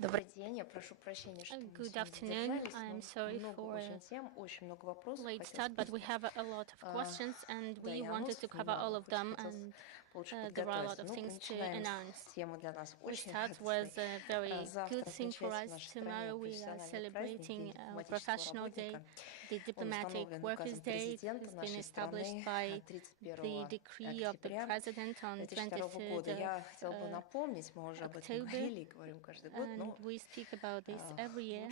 Good afternoon. I'm sorry for late start, but we have a lot of questions and we wanted to cover all of them, and there are a lot of things to announce. We start with a very good thing for us. Tomorrow we are celebrating our professional day, the Diplomatic Workers' Day. It has been established by the decree of the President on 23rd of October, and we speak about this every year.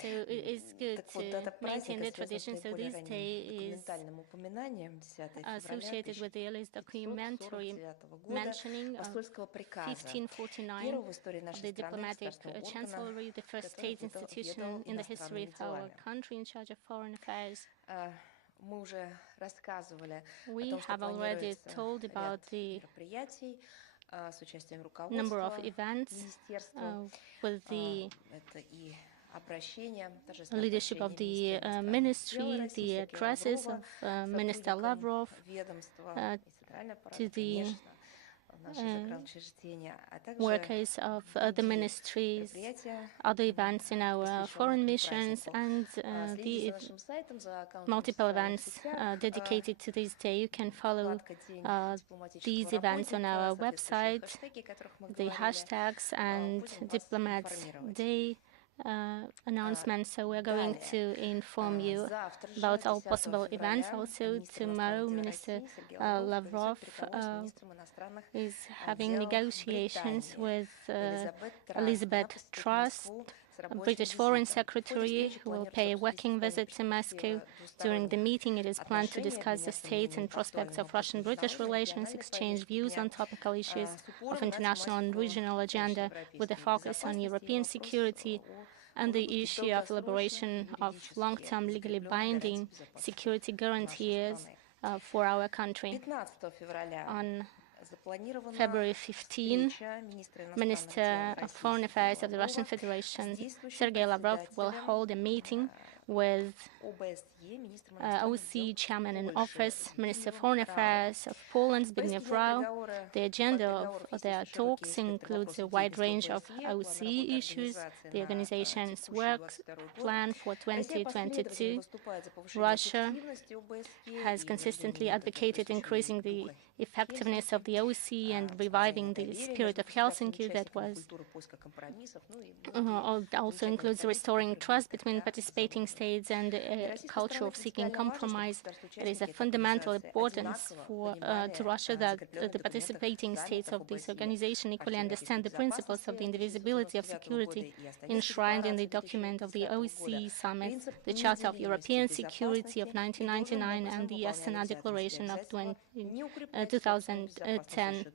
So it is good to maintain the tradition. So this day is associated with the earliest documentary mentioning of 1549 of the diplomatic chancellery, the first state institution in the history of our country in charge of foreign affairs. We have already told about the number of events with the leadership of the ministry, the addresses of Minister Lavrov to the workers of the ministries, other events in our foreign missions, and the multiple events dedicated to this day. You can follow these events on our website, the hashtags and Diplomats Day announcements. So we're going to inform you about all possible events. Also, tomorrow, Minister Lavrov is having negotiations with Elizabeth Truss, British Foreign Secretary, who will pay a working visit to Moscow. During the meeting, it is planned to discuss the state and prospects of Russian-British relations, exchange views on topical issues of international and regional agenda, with a focus on European security and the issue of elaboration of long-term legally binding security guarantees for our country. On February 15, Minister of Foreign Affairs of the Russian Federation, Sergei Lavrov, will hold a meeting with OSCE Chairman in Office, Minister of Foreign Affairs of Poland, Zbigniew Rau. The agenda of their talks includes a wide range of OSCE issues, the organization's work plan for 2022. Russia has consistently advocated increasing the effectiveness of the OSCE and reviving the spirit of Helsinki that was also includes restoring trust between participating states and a culture of seeking compromise. It is of fundamental importance to Russia that the participating states of this organization equally understand the principles of the indivisibility of security enshrined in the document of the OSCE summit, the Charter of European Security of 1999 and the Astana Declaration of 2010,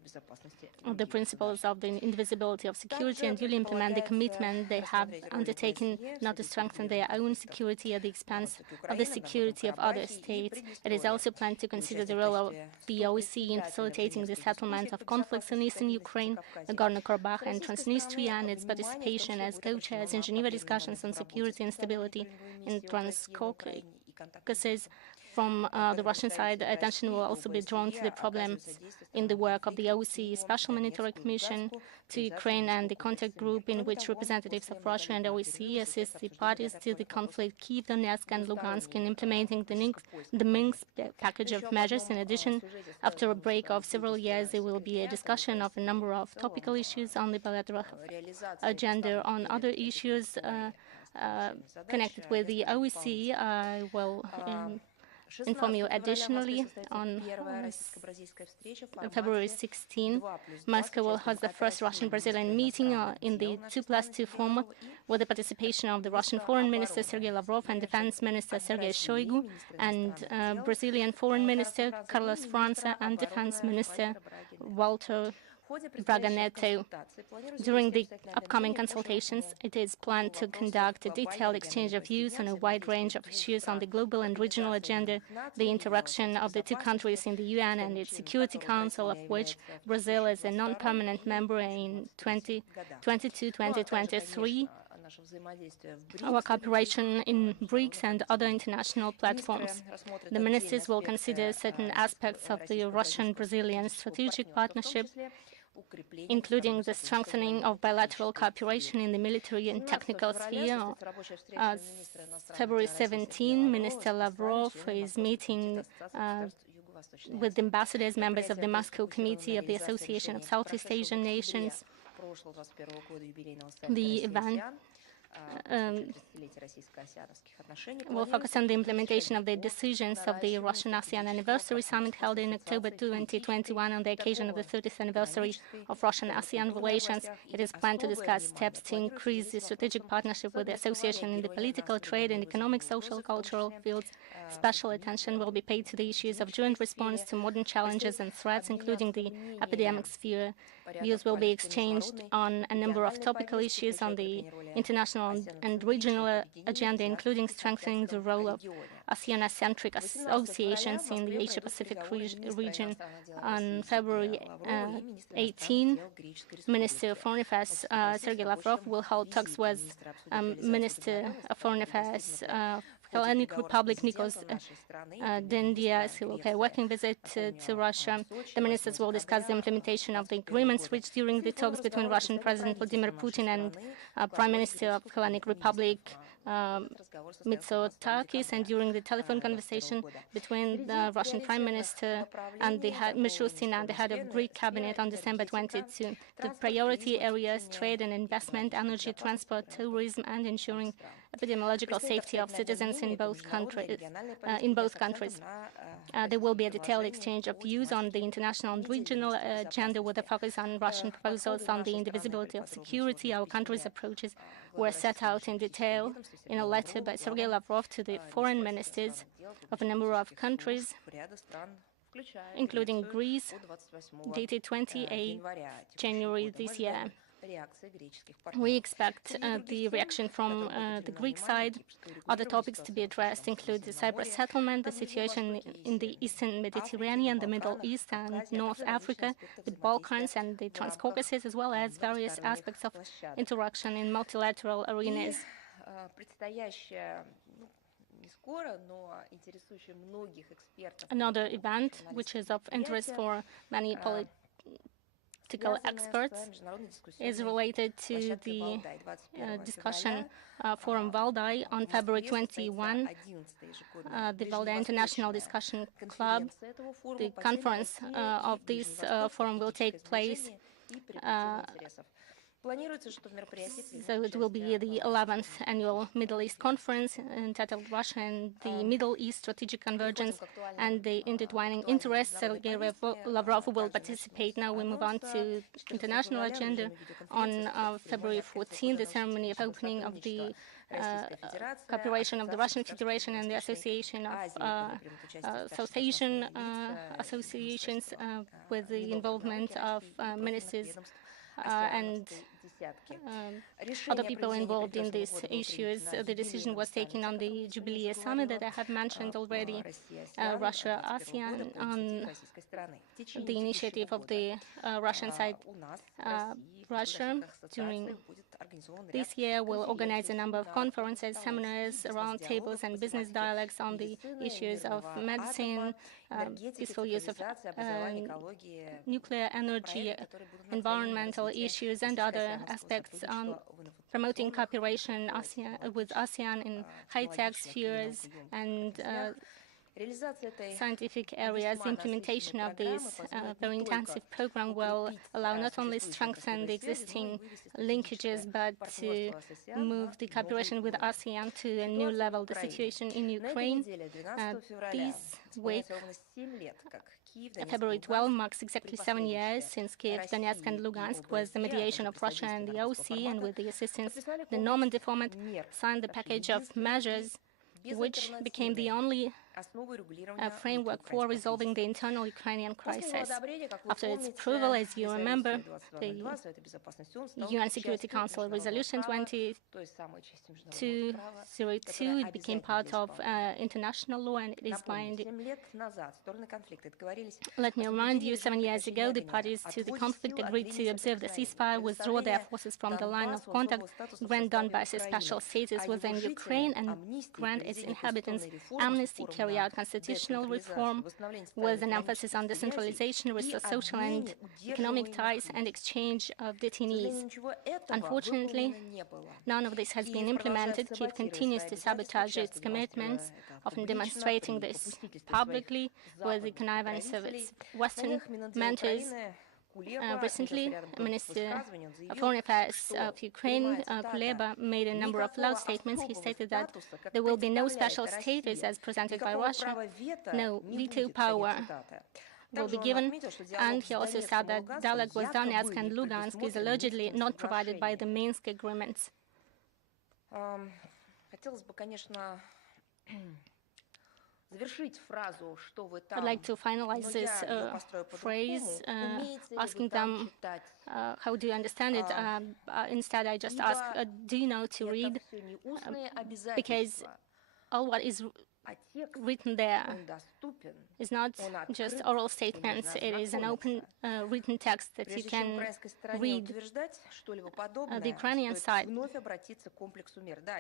the principles of the indivisibility of security, and duly implement the commitment they have undertaken not to strengthen their own security at the expense of the security of other states. It is also planned to consider the role of the OSCE in facilitating the settlement of conflicts in eastern Ukraine, Nagorno-Karabakh and Transnistria, and its participation as co-chairs in Geneva discussions on security and stability in Transcaucasus. From the Russian side, attention will also be drawn to the problems in the work of the OSCE Special Monitoring Commission to Ukraine and the contact group in which representatives of Russia and OSCE assist the parties to the conflict, Kyiv, Donetsk and Lugansk, in implementing the Minsk package of measures. In addition, after a break of several years, there will be a discussion of a number of topical issues on the bilateral agenda. On other issues connected with the OSCE, I will inform you additionally. On February 16, Moscow will host the first Russian-Brazilian meeting in the 2+2 format with the participation of the Russian Foreign Minister Sergei Lavrov and Defense Minister Sergei Shoigu, and Brazilian Foreign Minister Carlos França and Defense Minister Walter Braga Neto. During the upcoming consultations, it is planned to conduct a detailed exchange of views on a wide range of issues on the global and regional agenda, the interaction of the two countries in the UN and its Security Council, of which Brazil is a non-permanent member in 2022-2023, our cooperation in BRICS and other international platforms. The ministers will consider certain aspects of the Russian-Brazilian strategic partnership, including the strengthening of bilateral cooperation in the military and technical sphere. February 17, Minister Lavrov is meeting with ambassadors, members of the Moscow Committee of the Association of Southeast Asian Nations. The event will focus on the implementation of the decisions of the Russian-ASEAN Anniversary Summit held in October 2021 on the occasion of the 30th anniversary of Russian-ASEAN relations. It is planned to discuss steps to increase the strategic partnership with the association in the political, trade, and economic, social, cultural fields. Special attention will be paid to the issues of joint response to modern challenges and threats, including the epidemic sphere. Views will be exchanged on a number of topical issues on the international and regional agenda, including strengthening the role of ASEAN-centric associations in the Asia-Pacific region. On February 18, Minister of Foreign Affairs Sergei Lavrov will hold talks with Minister of Foreign Affairs Hellenic Republic Nikos Dendias, who will pay a working visit to Russia. The ministers will discuss the implementation of the agreements reached during the talks between Russian President Vladimir Putin and Prime Minister of Hellenic Republic Mitsotakis, and during the telephone conversation between the Russian Prime Minister and the Mishustin and the head of Greek cabinet on December 22. The priority areas: trade and investment, energy, transport, tourism, and ensuring epidemiological safety of citizens in both countries. There will be a detailed exchange of views on the international and regional agenda with a focus on Russian proposals on the indivisibility of security. Our country's approaches were set out in detail in a letter by Sergei Lavrov to the foreign ministers of a number of countries, including Greece, dated 28 January this year. We expect the reaction from the Greek side. Other topics to be addressed include the Cyprus settlement, the situation in the Eastern Mediterranean, the Middle East and North Africa, the Balkans and the Transcaucasus, as well as various aspects of interaction in multilateral arenas. Another event, which is of interest for many political experts, is related to the discussion forum Valdai on February 21, the Valdai International Discussion Club. The conference of this forum will take place so it will be the 11th annual Middle East Conference entitled Russia and the Middle East Strategic Convergence and the Intertwining Interests. Sergei Lavrov will participate. Now we move on to international agenda. On February 14, the ceremony of opening of the cooperation of the Russian Federation and the Association of South Asian associations with the involvement of ministers and other people involved in these issues. The decision was taken on the Jubilee Summit that I have mentioned already, Russia-ASEAN, on the initiative of the Russian side. Russia, during this year, will organize a number of conferences, seminars, roundtables, and business dialogues on the issues of medicine, peaceful use of nuclear energy, environmental issues, and other aspects on promoting cooperation with ASEAN in high-tech spheres and scientific areas. The implementation of this very intensive program will allow not only strengthen the existing linkages, but to move the cooperation with ASEAN to a new level. The situation in Ukraine this week, February 12, marks exactly 7 years since Kiev, Donetsk, and Lugansk, with the mediation of Russia and the OC, and with the assistance of the Normandy format, signed the package of measures which became the only framework for resolving the internal Ukrainian crisis. After its approval, as you remember, the UN Security Council Resolution 2202, it became part of international law and it is binding. Let me remind you, 7 years ago, the parties to the conflict agreed to observe the ceasefire, withdraw their forces from the line of contact, grant Donbass a special status within Ukraine, and grant its inhabitants amnesty, carry out constitutional reform with an emphasis on decentralization, restore social and economic ties, and exchange of detainees. Unfortunately, none of this has been implemented. Kyiv continues to sabotage its commitments, often demonstrating this publicly with the connivance of its Western mentors. Recently, Minister of Foreign Affairs of Ukraine, Kuleba, made a number of loud statements. He stated that there will be no special status as presented by Russia, no veto power will be given, and he also said that dialogue with Donetsk and Lugansk is allegedly not provided by the Minsk agreements. I'd like to finalize this phrase, asking them, how do you understand it? Instead, I just ask, do you know to read? Because all what is written there is not just oral statements, it is an open written text that you can read. The Ukrainian side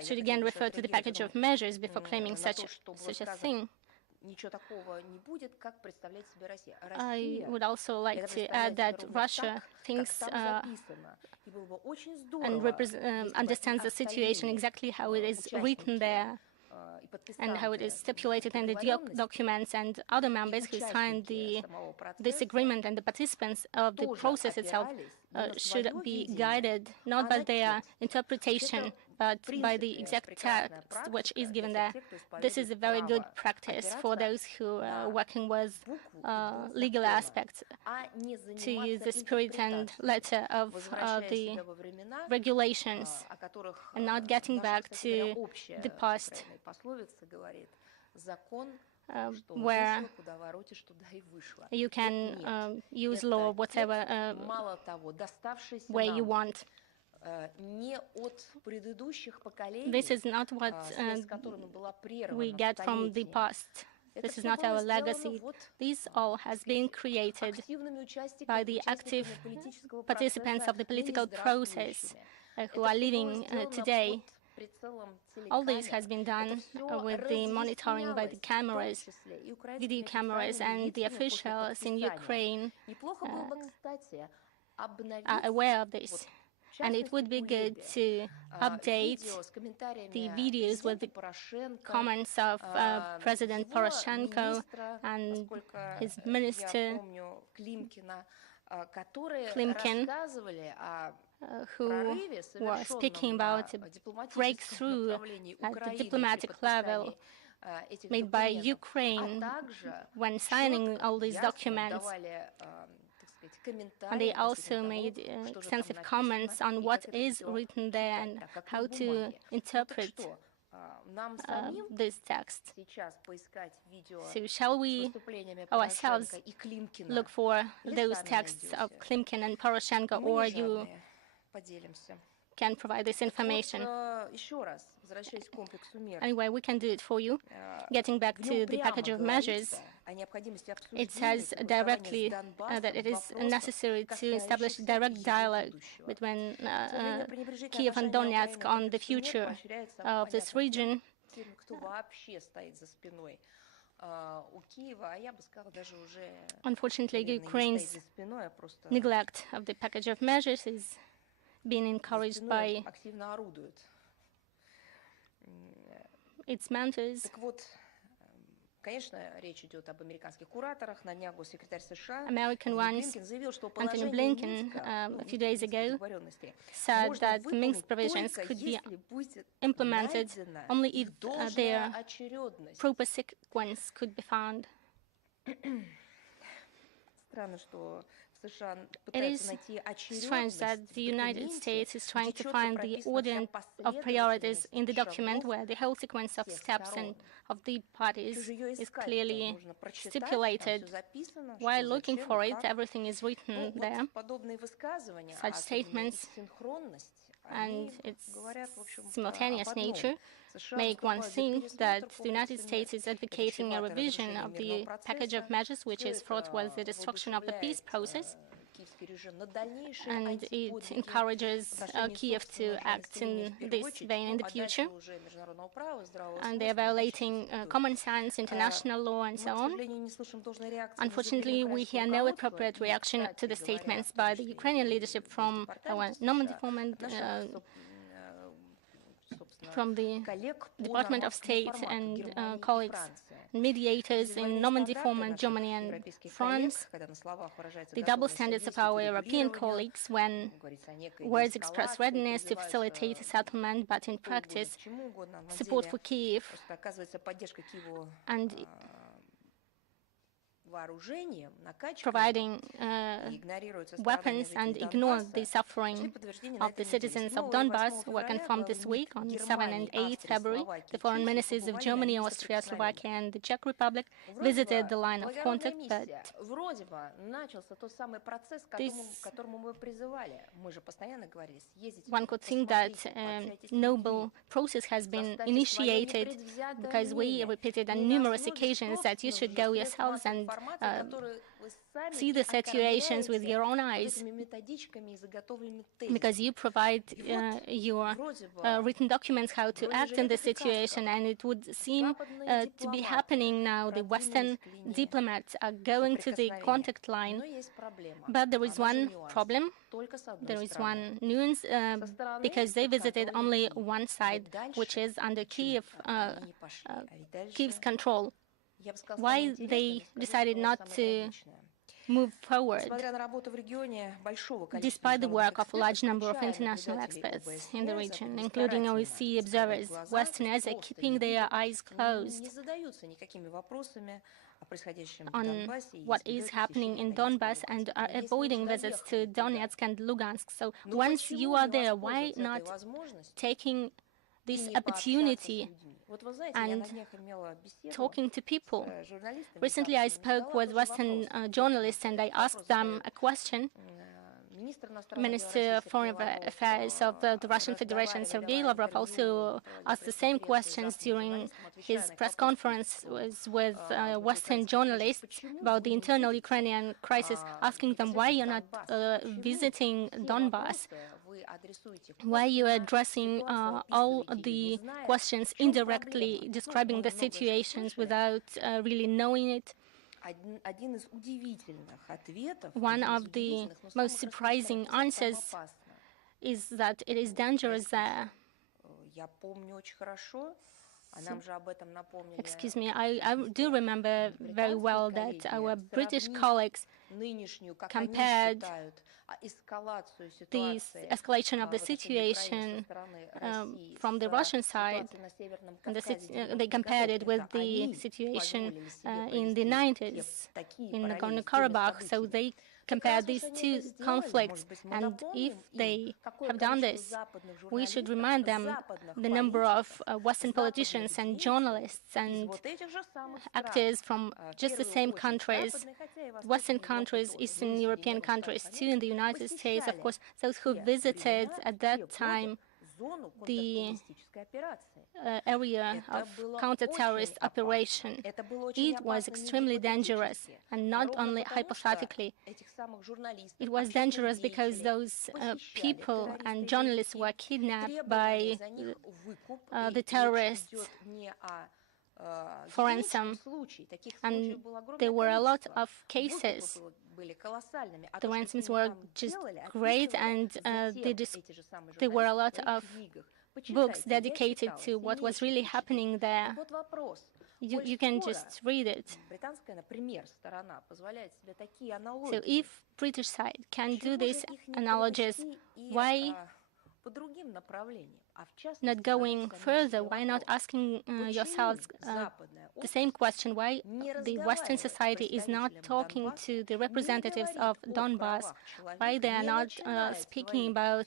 should again refer to the package of measures before claiming such a thing. I would also like to add that Russia thinks and understands the situation exactly how it is written there and how it is stipulated in the documents, and other members who signed this agreement and the participants of the process itself should be guided not by their interpretation but by the exact text which is given there. This is a very good practice for those who are working with legal aspects, to use the spirit and letter of the regulations and not getting back to the past, where you can use law whatever way you want. This is not what we get from the past. This is not our legacy. This all has been created by the active participants of the political process who are living today. All this has been done with the monitoring by the cameras, video cameras, and the officials in Ukraine are aware of this. And it would be good to update the videos with the comments of President Poroshenko and his minister Klimkin, who were speaking about a breakthrough at the diplomatic level made by Ukraine when signing all these documents. And they also made extensive comments on what is written there and how to interpret this text. So shall we ourselves look for those texts of Klimkin and Poroshenko, or you can provide this information? Anyway, we can do it for you. Getting back to the package of measures, it says directly that it is necessary to establish direct dialogue between Kyiv and Donetsk on the future of this region. Unfortunately, Ukraine's neglect of the package of measures is being encouraged by its mentors. American ones, Antony Blinken, a few days ago, said that the Minsk provisions could be implemented only if their proper sequence could be found. It is strange that the United States is trying to find the order of priorities in the document where the whole sequence of steps and of the parties is clearly stipulated. While looking for it, everything is written there. Such statements and its simultaneous nature make one think that the United States is advocating a revision of the package of measures which is fraught with the destruction of the peace process, and it encourages Kiev to act in this vein in the future. And they are violating common sense, international law, and so on. Unfortunately, we hear no appropriate reaction to the statements by the Ukrainian leadership from our non-deformed from the Department of State and colleagues, mediators in Normandy, former Germany and France, the double standards of our European colleagues when words express readiness to facilitate a settlement, but in practice, support for Kyiv and providing weapons and ignore the suffering of the citizens of Donbass were confirmed this week on 7 and 8 February. The foreign ministers of Germany, Austria, Slovakia, and the Czech Republic visited the line of contact, but one could think that a noble process has been initiated because we repeated on numerous occasions that you should go yourselves and see the situations with your own eyes, because you provide your written documents how to act in the situation, and it would seem to be happening now. The Western diplomats are going to the contact line, but there is one problem, there is one nuance, because they visited only one side, which is under Kyiv's control. Why they decided not to move forward, despite the work of a large number of international experts in the region, including OSCE observers. Westerners are keeping their eyes closed on what is happening in Donbass and are avoiding visits to Donetsk and Lugansk. So once you are there, why not taking this opportunity and talking to people? Recently, I spoke with Western journalists and I asked them a question. Minister of Foreign Affairs of the Russian Federation, Sergei Lavrov, also asked the same questions during his press conference with Western journalists about the internal Ukrainian crisis, asking them why you're not visiting Donbass, why you are addressing all the questions indirectly, describing the situations without really knowing it. One of the most surprising answers is that it is dangerous there. Excuse me, I do remember very well that our British colleagues compared the escalation of the situation from the Russian side, and they compared it with the situation in the 90s in Nagorno-Karabakh. So they compared these two conflicts, and if they have done this, we should remind them the number of Western politicians and journalists and actors from just the same countries, Western countries, Eastern European countries too, in the United States, of course, those who visited at that time the area of counter-terrorist operation. It was extremely dangerous, and not only hypothetically. It was dangerous because those people and journalists were kidnapped by the terrorists for ransom, and there were a lot of cases. The ransoms were just great, and there were a lot of books dedicated to what was really happening there. You can just read it. So if British side can do these analogies, why not going further? Why not asking yourselves the same question? Why the Western society is not talking to the representatives of Donbass? Why they are not speaking about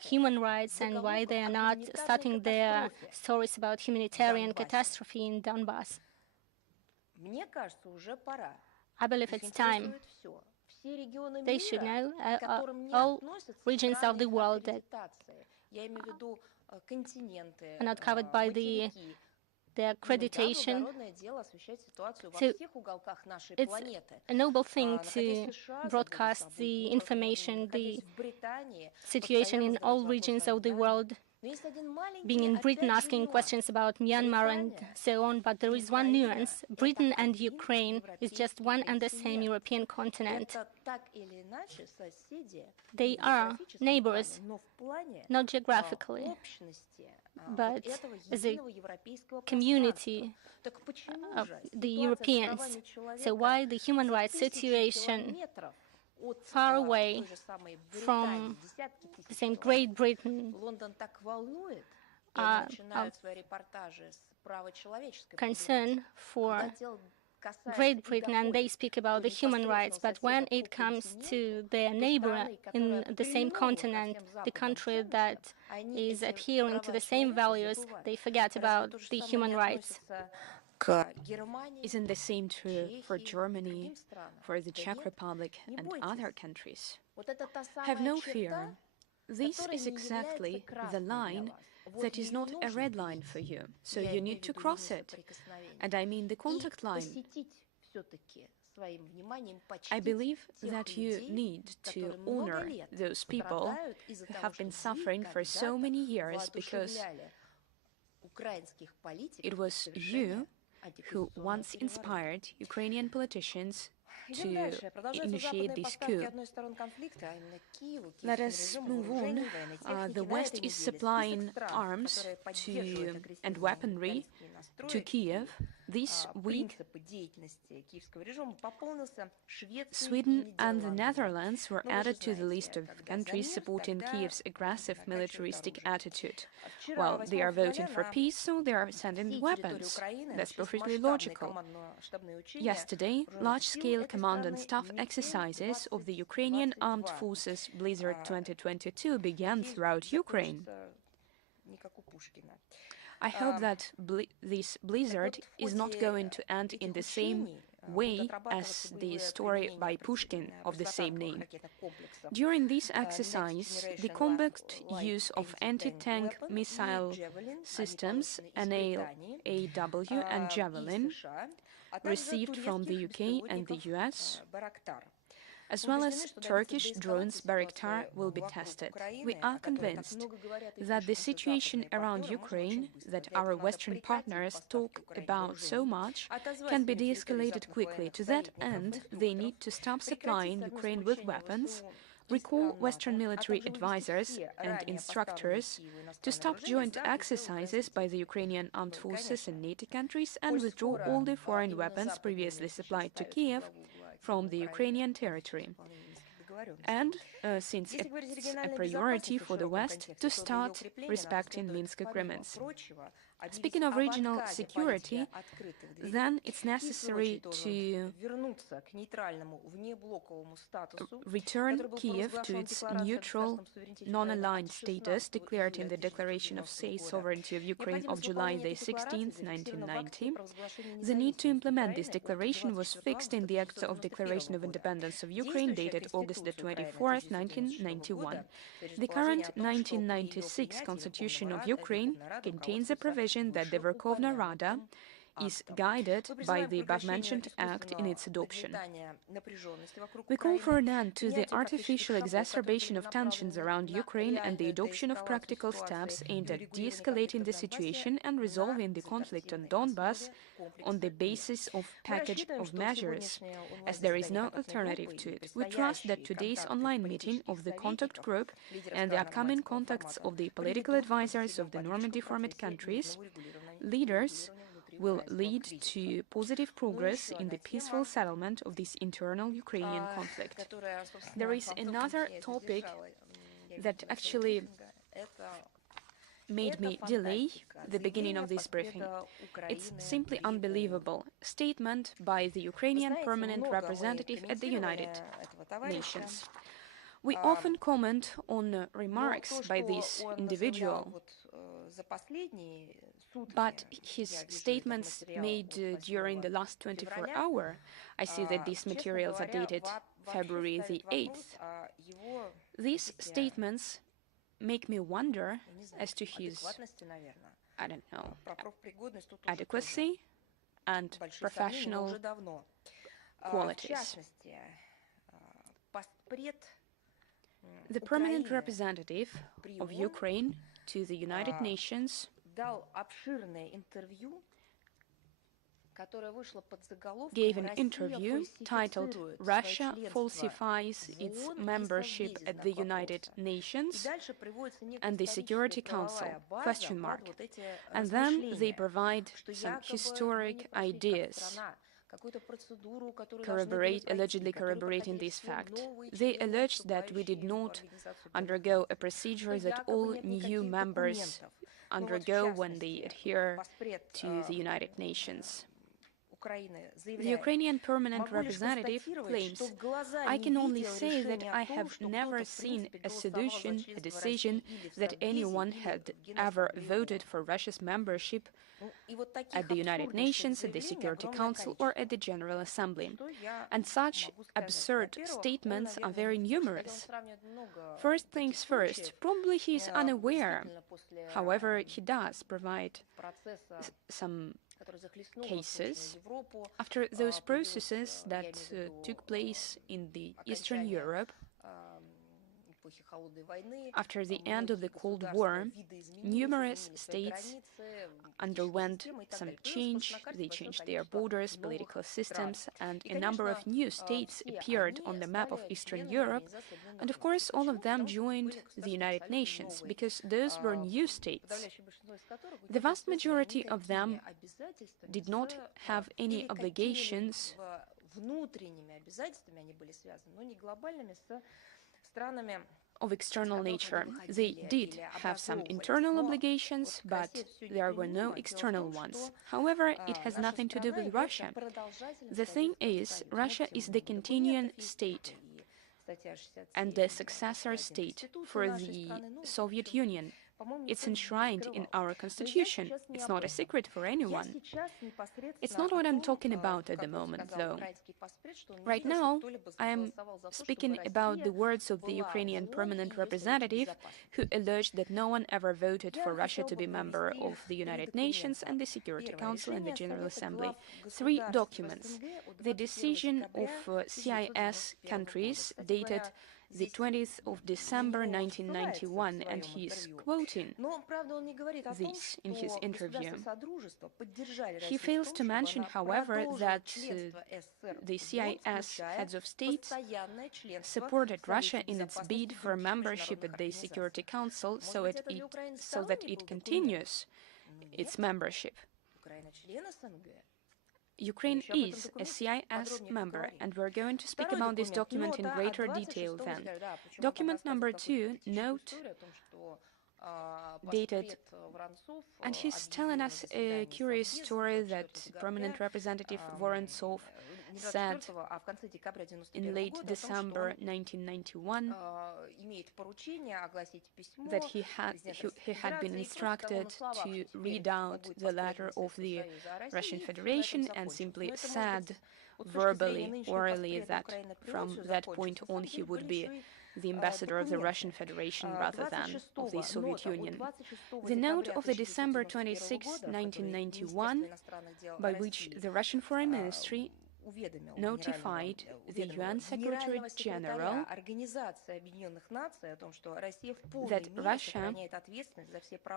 human rights, and why they are not starting their stories about humanitarian catastrophe in Donbass? I believe it's time. They should know, all regions of the world that are not covered by the their accreditation. So it's a noble thing to broadcast the information, the situation in all regions of the world, being in Britain asking questions about Myanmar and so on, but there is one nuance. Britain and Ukraine is just one and the same European continent. They are neighbors, not geographically, but as a community of the Europeans. So why the human rights situation far away from the same Great Britain concern for Great Britain, and they speak about the human rights, but when it comes to their neighbor in the same continent, the country that is adhering to the same values, they forget about the human rights. Isn't the same true for Germany, for the Czech Republic, and other countries? Have no fear. This is exactly the line that is not a red line for you, so you need to cross it. And I mean the contact line. I believe that you need to honor those people who have been suffering for so many years, because it was you who once inspired Ukrainian politicians to initiate this coup. Let us move on. The West is supplying arms and weaponry to Kiev. This week, Sweden and the Netherlands were added to the list of countries supporting Kiev's aggressive militaristic attitude. Well, they are voting for peace, so they are sending weapons. That's perfectly logical. Yesterday, large-scale command and staff exercises of the Ukrainian Armed Forces Blizzard 2022 began throughout Ukraine. I hope that this blizzard is not going to end in the same way as the story by Pushkin of the same name. During this exercise, the combat use of anti-tank missile systems, NAW and Javelin, received from the UK and the US, as well as Turkish drones Bayraktar, will be tested. We are convinced that the situation around Ukraine that our Western partners talk about so much can be de-escalated quickly. To that end, they need to stop supplying Ukraine with weapons, recall Western military advisors and instructors, to stop joint exercises by the Ukrainian armed forces and NATO countries, and withdraw all the foreign weapons previously supplied to Kiev from the Ukrainian territory. And since it's a priority for the West, to start respecting Minsk agreements. Speaking of regional security, then it's necessary to return Kiev to its neutral, non-aligned status declared in the Declaration of Say Sovereignty of Ukraine of July the 16th, 1990. The need to implement this declaration was fixed in the Act of Declaration of Independence of Ukraine dated August the 24th, 1991. The current 1996 Constitution of Ukraine contains a provision that the Verkhovna Rada is guided by the above-mentioned act in its adoption. We call for an end to the artificial exacerbation of tensions around Ukraine and the adoption of practical steps aimed at de-escalating the situation and resolving the conflict on Donbas on the basis of package of measures, as there is no alternative to it. We trust that today's online meeting of the contact group and the upcoming contacts of the political advisors of the Normandy format countries, leaders, will lead to positive progress in the peaceful settlement of this internal Ukrainian conflict. There is another topic that actually made me delay the beginning of this briefing. It's simply unbelievable. Statement by the Ukrainian permanent representative at the United Nations. We often comment on remarks by this individual, but his statements made during the last 24 hours, I see that these materials are dated February the 8th. These statements make me wonder as to his I don't know, adequacy and professional qualities. The permanent representative of Ukraine to the United Nations gave an interview titled "Russia falsifies its membership at the United Nations and the Security Council?" And then they provide some historic ideas allegedly corroborating this fact. They alleged that we did not undergo a procedure that all new members undergo when they adhere to the United Nations. The Ukrainian permanent representative claims, "I can only say that I have never seen a decision that anyone had ever voted for Russia's membership at the United Nations, at the Security Council, or at the General Assembly. And such absurd statements are very numerous. First things first, probably he is unaware. However, he does provide some cases after those processes that took place in the Eastern Europe. After the end of the Cold War, numerous states underwent some change. They changed their borders, political systems, and a number of new states appeared on the map of Eastern Europe. And of course, all of them joined the United Nations because those were new states. The vast majority of them did not have any obligations of external nature. They did have some internal obligations, but there were no external ones. However, it has nothing to do with Russia. The thing is, Russia is the continuing state and the successor state for the Soviet Union. It's enshrined in our constitution. It's not a secret for anyone. It's not what I'm talking about at the moment, though. Right now, I am speaking about the words of the Ukrainian permanent representative who alleged that no one ever voted for Russia to be member of the United Nations and the Security Council and the General Assembly. 3 documents. The decision of CIS countries dated the 20th of December 1991, and he is quoting this in his interview. He fails to mention, however, that the CIS heads of states supported Russia in its bid for membership at the Security Council so that it continues its membership. Ukraine is a CIS member, and we're going to speak about this document in greater detail then. Document number 2, note dated, and he's telling us a curious story that permanent representative Vorontsov said in late December 1991 that he had been instructed to read out the letter of the Russian Federation and simply said verbally, orally, that from that point on he would be the ambassador of the Russian Federation rather than of the Soviet Union. The note of the December 26, 1991, by which the Russian Foreign Ministry notified the UN Secretary General that Russia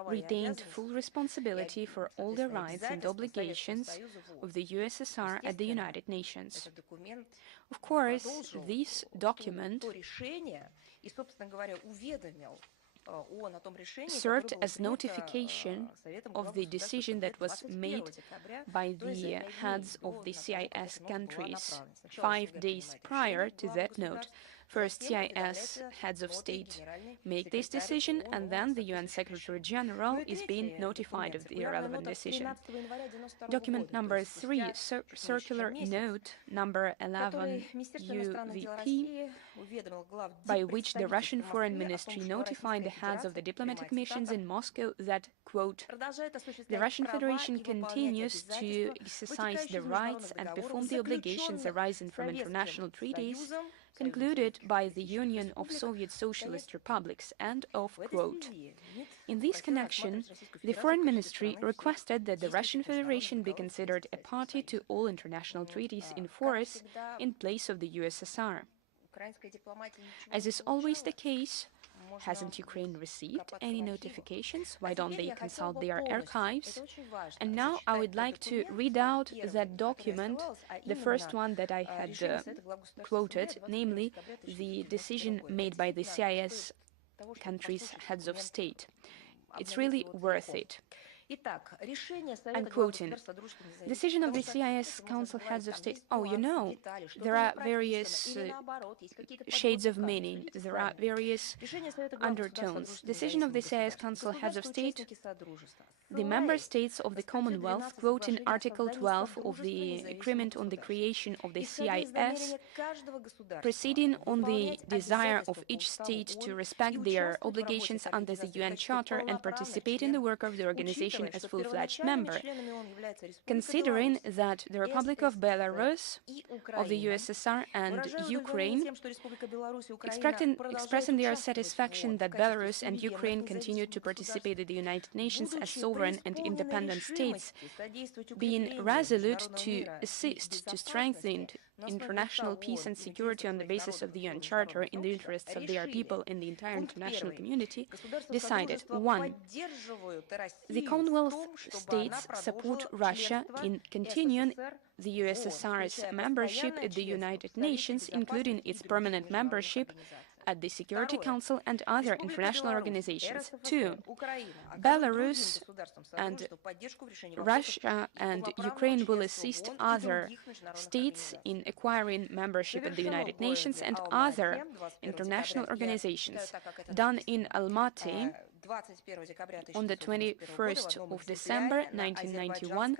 retained full responsibility for all the rights and obligations of the USSR at the United Nations. Of course, this document served as notification of the decision that was made by the heads of the CIS countries 5 days prior to that note. First, CIS heads of state make this decision, and then the UN Secretary General is being notified of the relevant decision. Document number 3, circular note number 11 UVP, by which the Russian Foreign Ministry notified the heads of the diplomatic missions in Moscow that, quote, "The Russian Federation continues to exercise the rights and perform the obligations arising from international treaties concluded by the Union of Soviet Socialist Republics and of, quote, in this connection, the Foreign Ministry requested that the Russian Federation be considered a party to all international treaties in force in place of the USSR. As is always the case, hasn't Ukraine received any notifications? Why don't they consult their archives? And now I would like to read out that document, the first one that I had quoted, namely the decision made by the CIS countries' heads of state. It's really worth it. I'm quoting. Decision of the CIS Council Heads of State. Oh, you know, there are various shades of meaning. There are various undertones. Decision of the CIS Council Heads of State. The member states of the Commonwealth, quoting Article 12 of the Agreement on the Creation of the CIS, proceeding on the desire of each state to respect their obligations under the UN Charter and participate in the work of the organization as full-fledged member, considering that the Republic of Belarus, of the USSR and Ukraine, expressing their satisfaction that Belarus and Ukraine continue to participate in the United Nations as sovereign and independent states, being resolute to assist to strengthen international peace and security on the basis of the UN Charter in the interests of their people and the entire international community, decided 1. The Commonwealth states support Russia in continuing the USSR's membership at the United Nations, including its permanent membership at the Security Council and other international organizations. 2. Belarus and Russia and Ukraine will assist other states in acquiring membership at the United Nations and other international organizations. Done in Almaty on the 21st of December 1991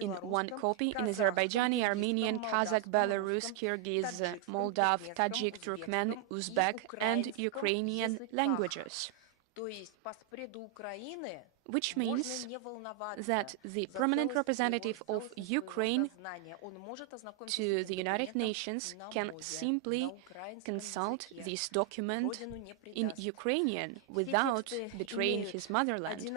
in one copy in Azerbaijani, Armenian, Kazakh, Belarus, Kyrgyz, Moldav, Tajik, Turkmen, Uzbek and Ukrainian languages. Which means that the permanent representative of Ukraine to the United Nations can simply consult this document in Ukrainian without betraying his motherland.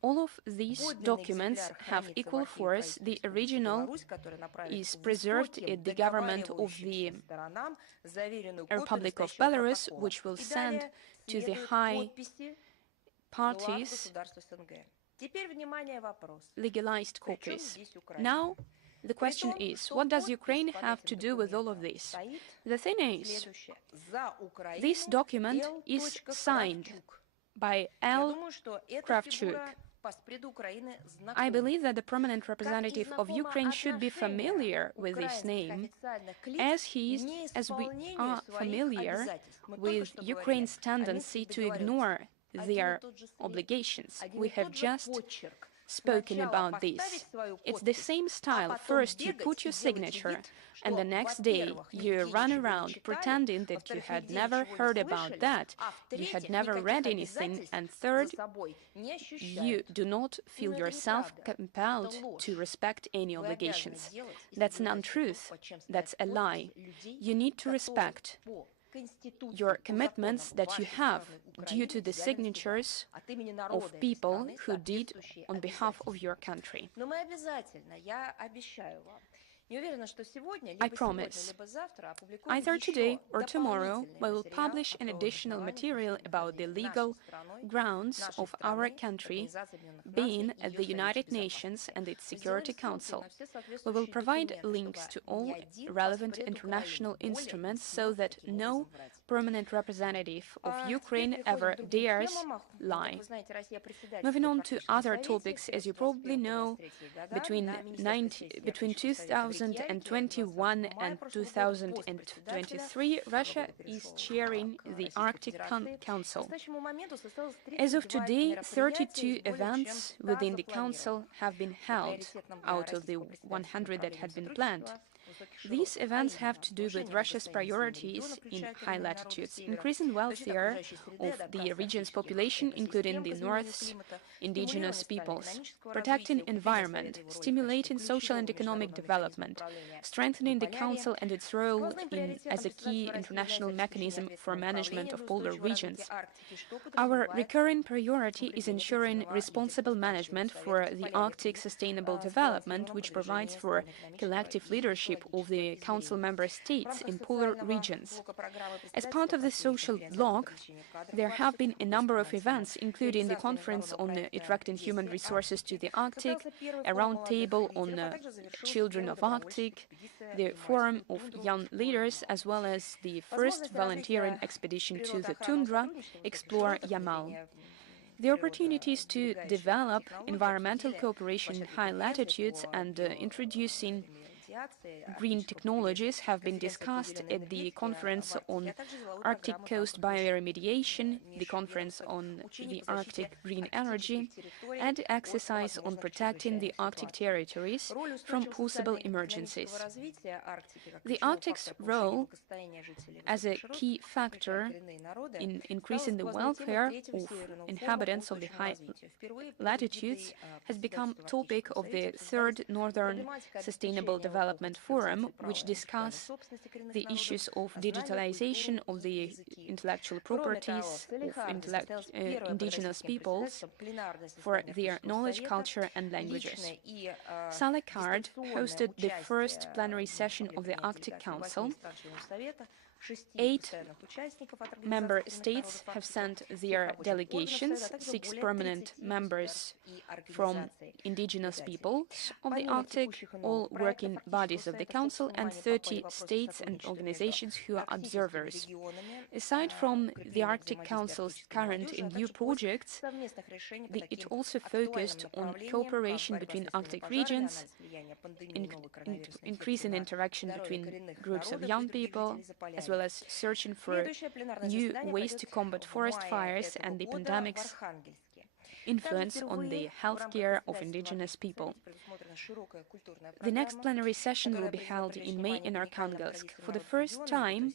All of these documents have equal force. The original is preserved at the government of the Republic of Belarus, which will send to the high parties legalized copies. Now, the question is, what does Ukraine have to do with all of this? The thing is, this document is signed by L. Kravchuk. I believe that the permanent representative of Ukraine should be familiar with this name, as we are familiar with Ukraine's tendency to ignore their obligations. We have just spoken about this. It's the same style. First, you put your signature, and the next day you run around pretending that you had never heard about that, you had never read anything, and third, you do not feel yourself compelled to respect any obligations. That's an untruth. That's a lie. You need to respect your commitments that you have due to the signatures of people who did on behalf of your country. I promise, either today or tomorrow, we will publish an additional material about the legal grounds of our country being at the United Nations and its Security Council. We will provide links to all relevant international instruments so that no permanent representative of Ukraine ever dares lie. Moving on to other topics, as you probably know, between 2021 and 2023, Russia is chairing the Arctic Council. As of today, 32 events within the Council have been held out of the 100 that had been planned. These events have to do with Russia's priorities in high latitudes, increasing welfare of the region's population, including the North's indigenous peoples, protecting environment, stimulating social and economic development, strengthening the Council and its role as a key international mechanism for management of polar regions. Our recurring priority is ensuring responsible management for the Arctic sustainable development, which provides for collective leadership of the Council member states in polar regions. As part of the social bloc, there have been a number of events, including the conference on attracting human resources to the Arctic, a roundtable on children of Arctic, the Forum of Young Leaders, as well as the first volunteering expedition to the tundra, Explore Yamal. The opportunities to develop environmental cooperation in high latitudes and introducing green technologies have been discussed at the Conference on Arctic Coast Bioremediation, the Conference on the Arctic Green Energy, and exercise on protecting the Arctic territories from possible emergencies. The Arctic's role as a key factor in increasing the welfare of inhabitants of the high latitudes has become topic of the Third Northern Sustainable Development Forum, which discuss the issues of digitalization of the intellectual properties of indigenous peoples for their knowledge, culture, and languages. Salakard hosted the first plenary session of the Arctic Council. 8 member states have sent their delegations, 6 permanent members from indigenous peoples of the Arctic, all working bodies of the Council, and 30 states and organizations who are observers. Aside from the Arctic Council's current and new projects, it also focused on cooperation between Arctic regions, increasing interaction between groups of young people, as well as searching for new ways to combat forest fires and the pandemic's influence on the healthcare of indigenous people. The next plenary session will be held in May in Arkhangelsk. For the first time,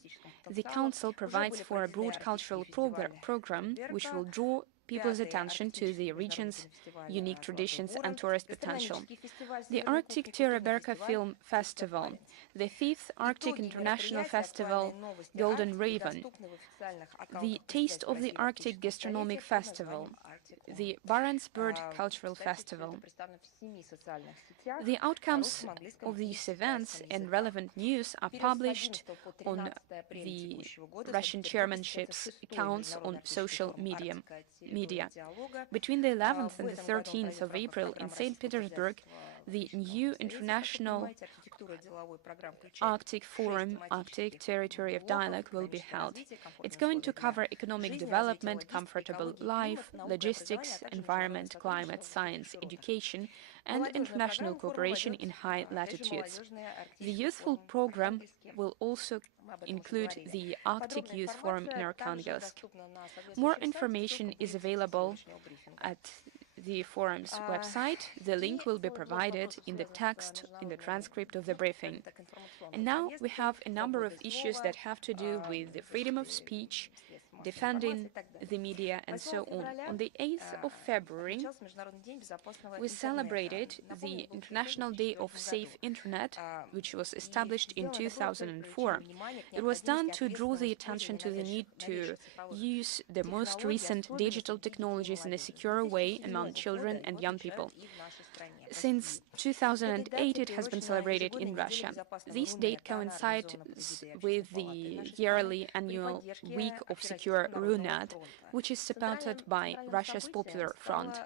the Council provides for a broad cultural program which will draw people's attention to the region's unique traditions and tourist potential. The Arctic Tereberka Film Festival, the 5th Arctic International Festival Golden Raven, the Taste of the Arctic Gastronomic Festival, the Barents Bird Cultural Festival. The outcomes of these events and relevant news are published on the Russian chairmanship's accounts on social media. Between the 11th and the 13th of April in St. Petersburg, the new International Arctic Forum, Arctic Territory of Dialogue, will be held. It's going to cover economic development, comfortable life, logistics, environment, climate, science, education, and international cooperation in high latitudes. The youthful program will also include the Arctic Youth Forum in Arkhangelsk. More information is available at the forum's website. The link will be provided in the text in the transcript of the briefing. And now we have a number of issues that have to do with the freedom of speech, defending the media, and so on. On the 8th of February, we celebrated the International Day of Safe Internet, which was established in 2004. It was done to draw the attention to the need to use the most recent digital technologies in a secure way among children and young people. Since 2008, it has been celebrated in Russia. This date coincides with the yearly annual Week of Secure Runet, which is supported by Russia's Popular Front.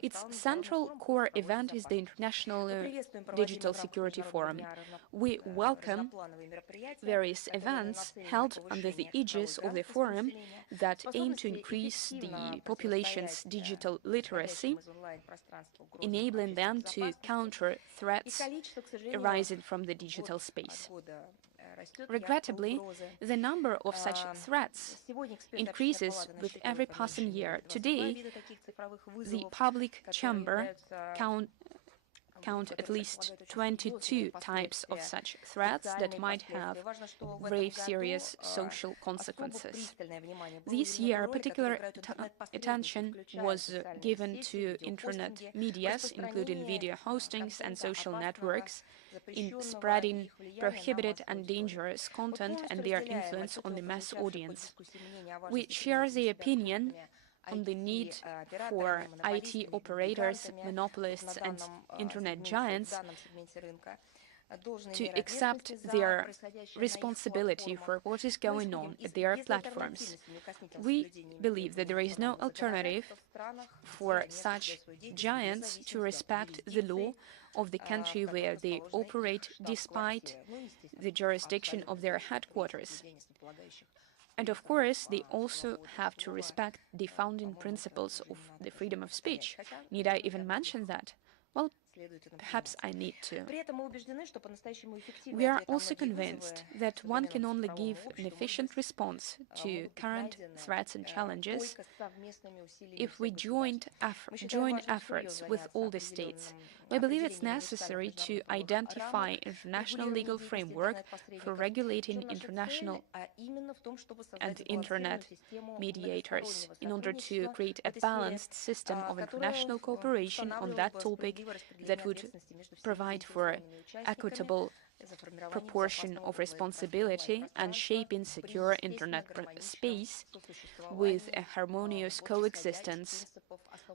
Its central core event is the International Digital Security Forum. We welcome various events held under the aegis of the forum that aim to increase the population's digital literacy, enabling them to counter threats arising from the digital space. Regrettably, the number of such threats increases with every passing year. Today, the public chamber account at least 22 types of such threats that might have very serious social consequences. This year, particular attention was given to internet medias, including video hostings and social networks, in spreading prohibited and dangerous content and their influence on the mass audience. We share the opinion on the need for IT operators, monopolists, and internet giants to accept their responsibility for what is going on at their platforms. We believe that there is no alternative for such giants to respect the law of the country where they operate despite the jurisdiction of their headquarters. And of course, they also have to respect the founding principles of the freedom of speech. Need I even mention that? Well, perhaps I need to. We are also convinced that one can only give an efficient response to current threats and challenges if we join efforts with all the states. We believe it's necessary to identify an international legal framework for regulating international and internet mediators in order to create a balanced system of international cooperation on that topic that would provide for equitable proportion of responsibility and shaping secure internet space with a harmonious coexistence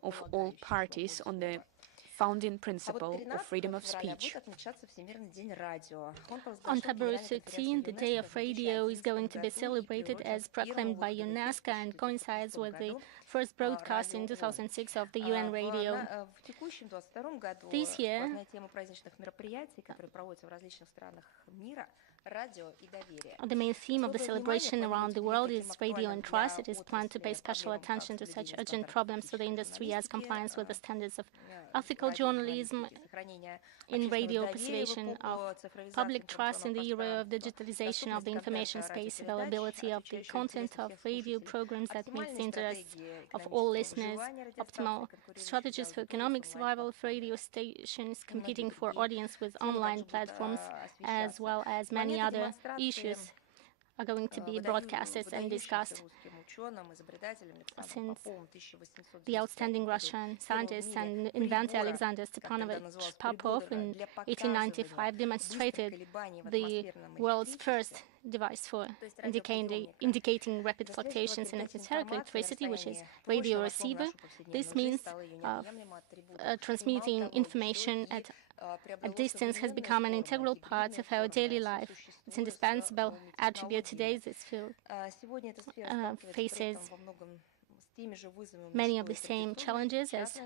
of all parties on the founding principle of freedom of speech. On February 13, the Day of Radio is going to be celebrated as proclaimed by UNESCO and coincides with the first broadcast in 2006 of the UN radio. This year, the main theme of the celebration around the world is radio and trust. It is planned to pay special attention to such urgent problems to the industry as compliance with the standards of ethical journalism in radio, preservation of public trust in the era of digitalization of the information space, availability of the content of radio programs that meets the interests of all listeners, optimal strategies for economic survival of radio stations competing for audience with online platforms, as well as many other issues are going to be broadcasted and discussed. Since the outstanding Russian scientist and inventor Alexander Stepanovich Popov in 1895 demonstrated the world's first device for indicating rapid fluctuations in atmospheric electricity, which is radio receiver. This means transmitting information at a distance has become an integral part of our daily life. It's an indispensable attribute today. This field faces many of the same challenges as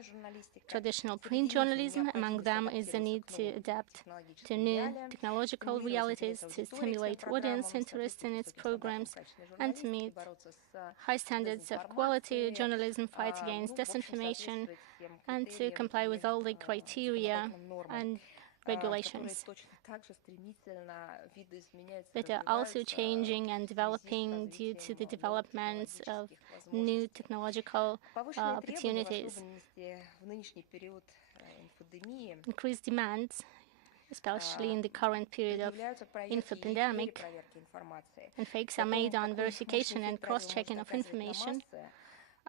traditional print journalism. Among them is the need to adapt to new technological realities, to stimulate audience interest in its programs, and to meet high standards of quality journalism, fight against disinformation, and to comply with all the criteria and regulations that are also changing and developing due to the developments of new technological opportunities. Increased demands, especially in the current period of info-pandemic, and fakes are made on verification and cross-checking of information.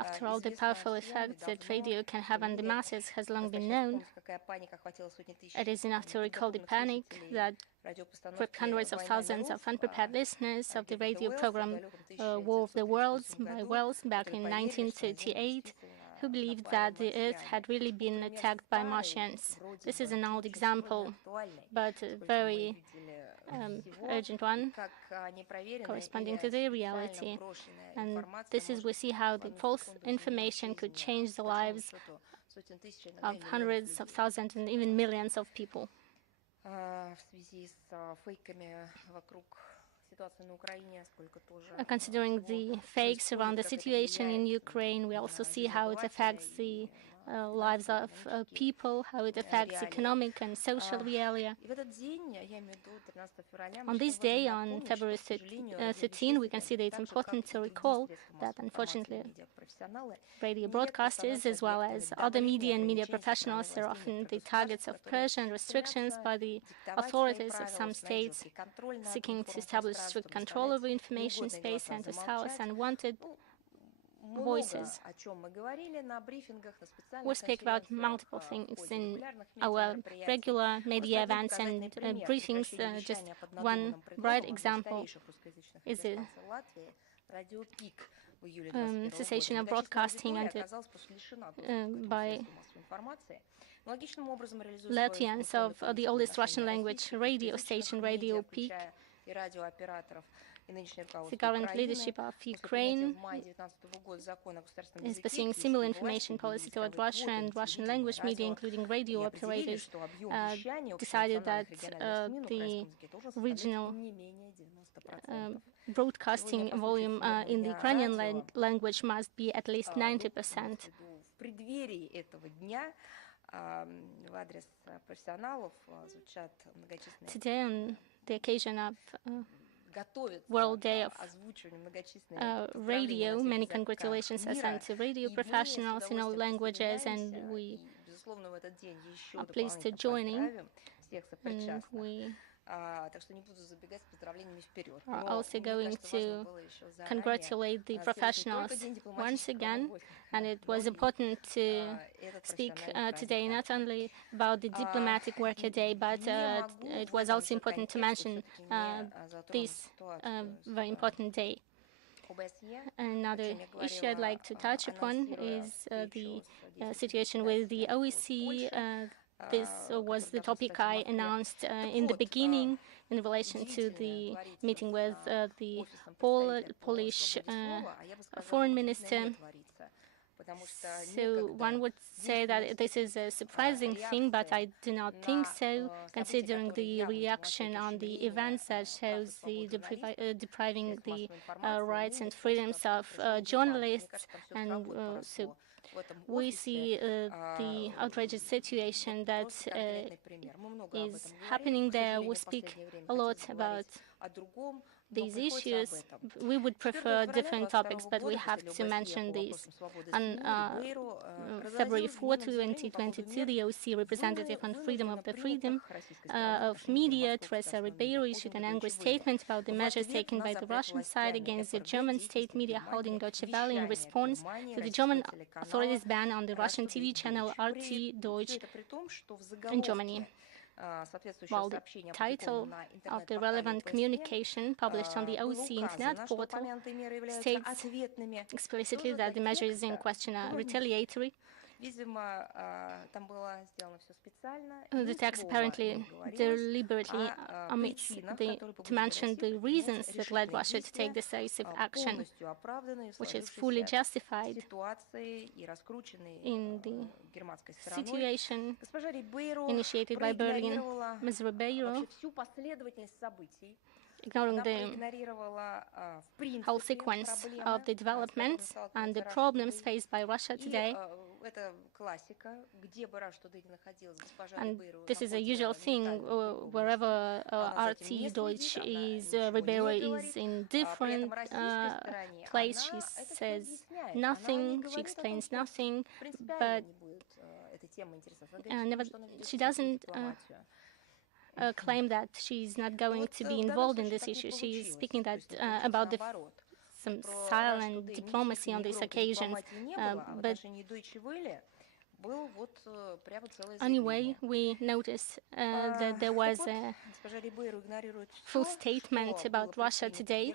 After all, the powerful effects that radio can have on the masses has long been known. It is enough to recall the panic that gripped hundreds of thousands of unprepared listeners of the radio program War of the Worlds by Wells back in 1938, who believed that the Earth had really been attacked by Martians. This is an old example, but a very urgent one, corresponding to the reality. And this is, we see how the false information could change the lives of hundreds of thousands and even millions of people. Considering the fakes around the situation in Ukraine, we also see how it affects the lives of people, how it affects economic and social realia. On this day, on February 13, we can see that it's important to recall that, unfortunately, radio broadcasters, as well as other media and media professionals, are often the targets of pressure and restrictions by the authorities of some states, seeking to establish strict control over information space and to silence unwanted voices. We speak about multiple things in our regular media events and briefings. Just one bright example is the cessation of broadcasting by Latvians of the oldest Russian language radio station, Radio Peak. The current leadership of Ukraine is pursuing similar information policy toward Russia, and Russian language media, including radio operators, decided that the regional broadcasting volume in the Ukrainian language must be at least 90%. Today, on the occasion of World Day of Radio, many congratulations are sent to radio professionals in all languages, and we are pleased to join in. And we are also going to congratulate the professionals once again, and it was important to speak today not only about the diplomatic worker day, but it was also important to mention this very important day. Another issue I'd like to touch upon is the situation with the OEC. This was the topic I announced in the beginning in relation to the meeting with the Polish foreign minister. So one would say that this is a surprising thing, but I do not think so, considering the reaction on the events that shows the depriving the rights and freedoms of journalists, and so we see the outrageous situation that is happening there. We speak a lot about these issues. We would prefer different topics, but we have to mention these. On February 4, 2022, the OC representative on freedom of media, Teresa Ribeiro, issued an angry statement about the measures taken by the Russian side against the German state media holding Deutsche Welle in response to the German authorities' ban on the Russian TV channel RT Deutsch in Germany. While the title of the relevant communication published on the OC Internet portal states explicitly that the measures in question are retaliatory, the text apparently deliberately omits to mention the reasons that led Russia to take decisive action, which is fully justified in the situation initiated by Berlin. Ms. Ribeiro, ignoring the whole sequence of the developments and the problems faced by Russia today. And this is a usual thing wherever RT Deutsch is, Ribeiro is in different place. She says nothing, she explains nothing, but she doesn't claim that she's not going to be involved in this issue. She's speaking about some silent diplomacy on these occasions, but anyway, we noticed that there was a full statement about Russia today.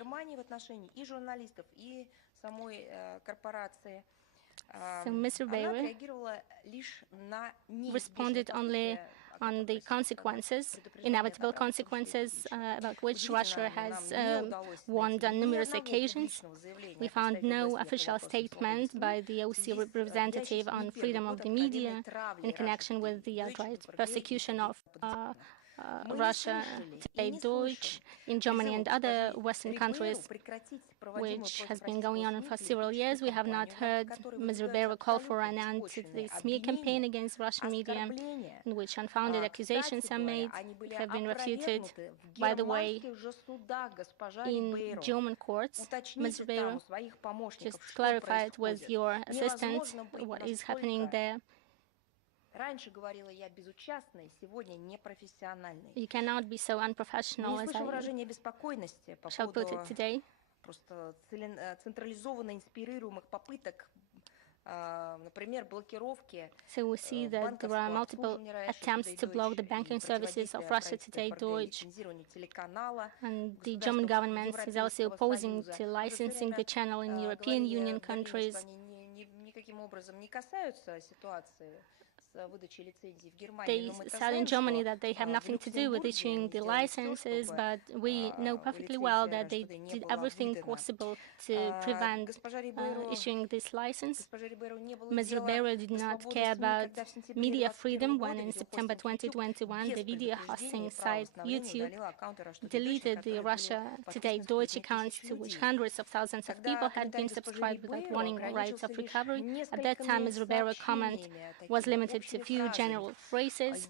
So Ms. Ribeiro responded only on the consequences, inevitable consequences, about which Russia has warned on numerous occasions. We found no official statement by the OC representative on freedom of the media in connection with the outright persecution of Russia Today Deutsch in Germany and other Western countries, which has been going on for several years. We have not heard Ms. Ribeiro call for an end to the smear campaign against Russian media, in which unfounded accusations are made, have been refuted. By the way, in German courts, Ms. Ribeiro, just clarify it with your assistant what is happening there. You cannot be so unprofessional as I shall put it today. So we see that there are multiple attempts to block the banking services of Russia Today Deutsch, and the German government is also opposing to licensing the channel in European Union countries. They said in Germany that they have nothing to do with issuing the licenses, but we know perfectly well that they did everything possible to prevent issuing this license. Ms. Ribeiro did not care about media freedom when in September 2021 the video hosting site YouTube deleted the Russia Today Deutsch accounts to which hundreds of thousands of people had been subscribed without warning or rights of recovery. At that time, Ms. Ribeiro's comment was limited to few general phrases,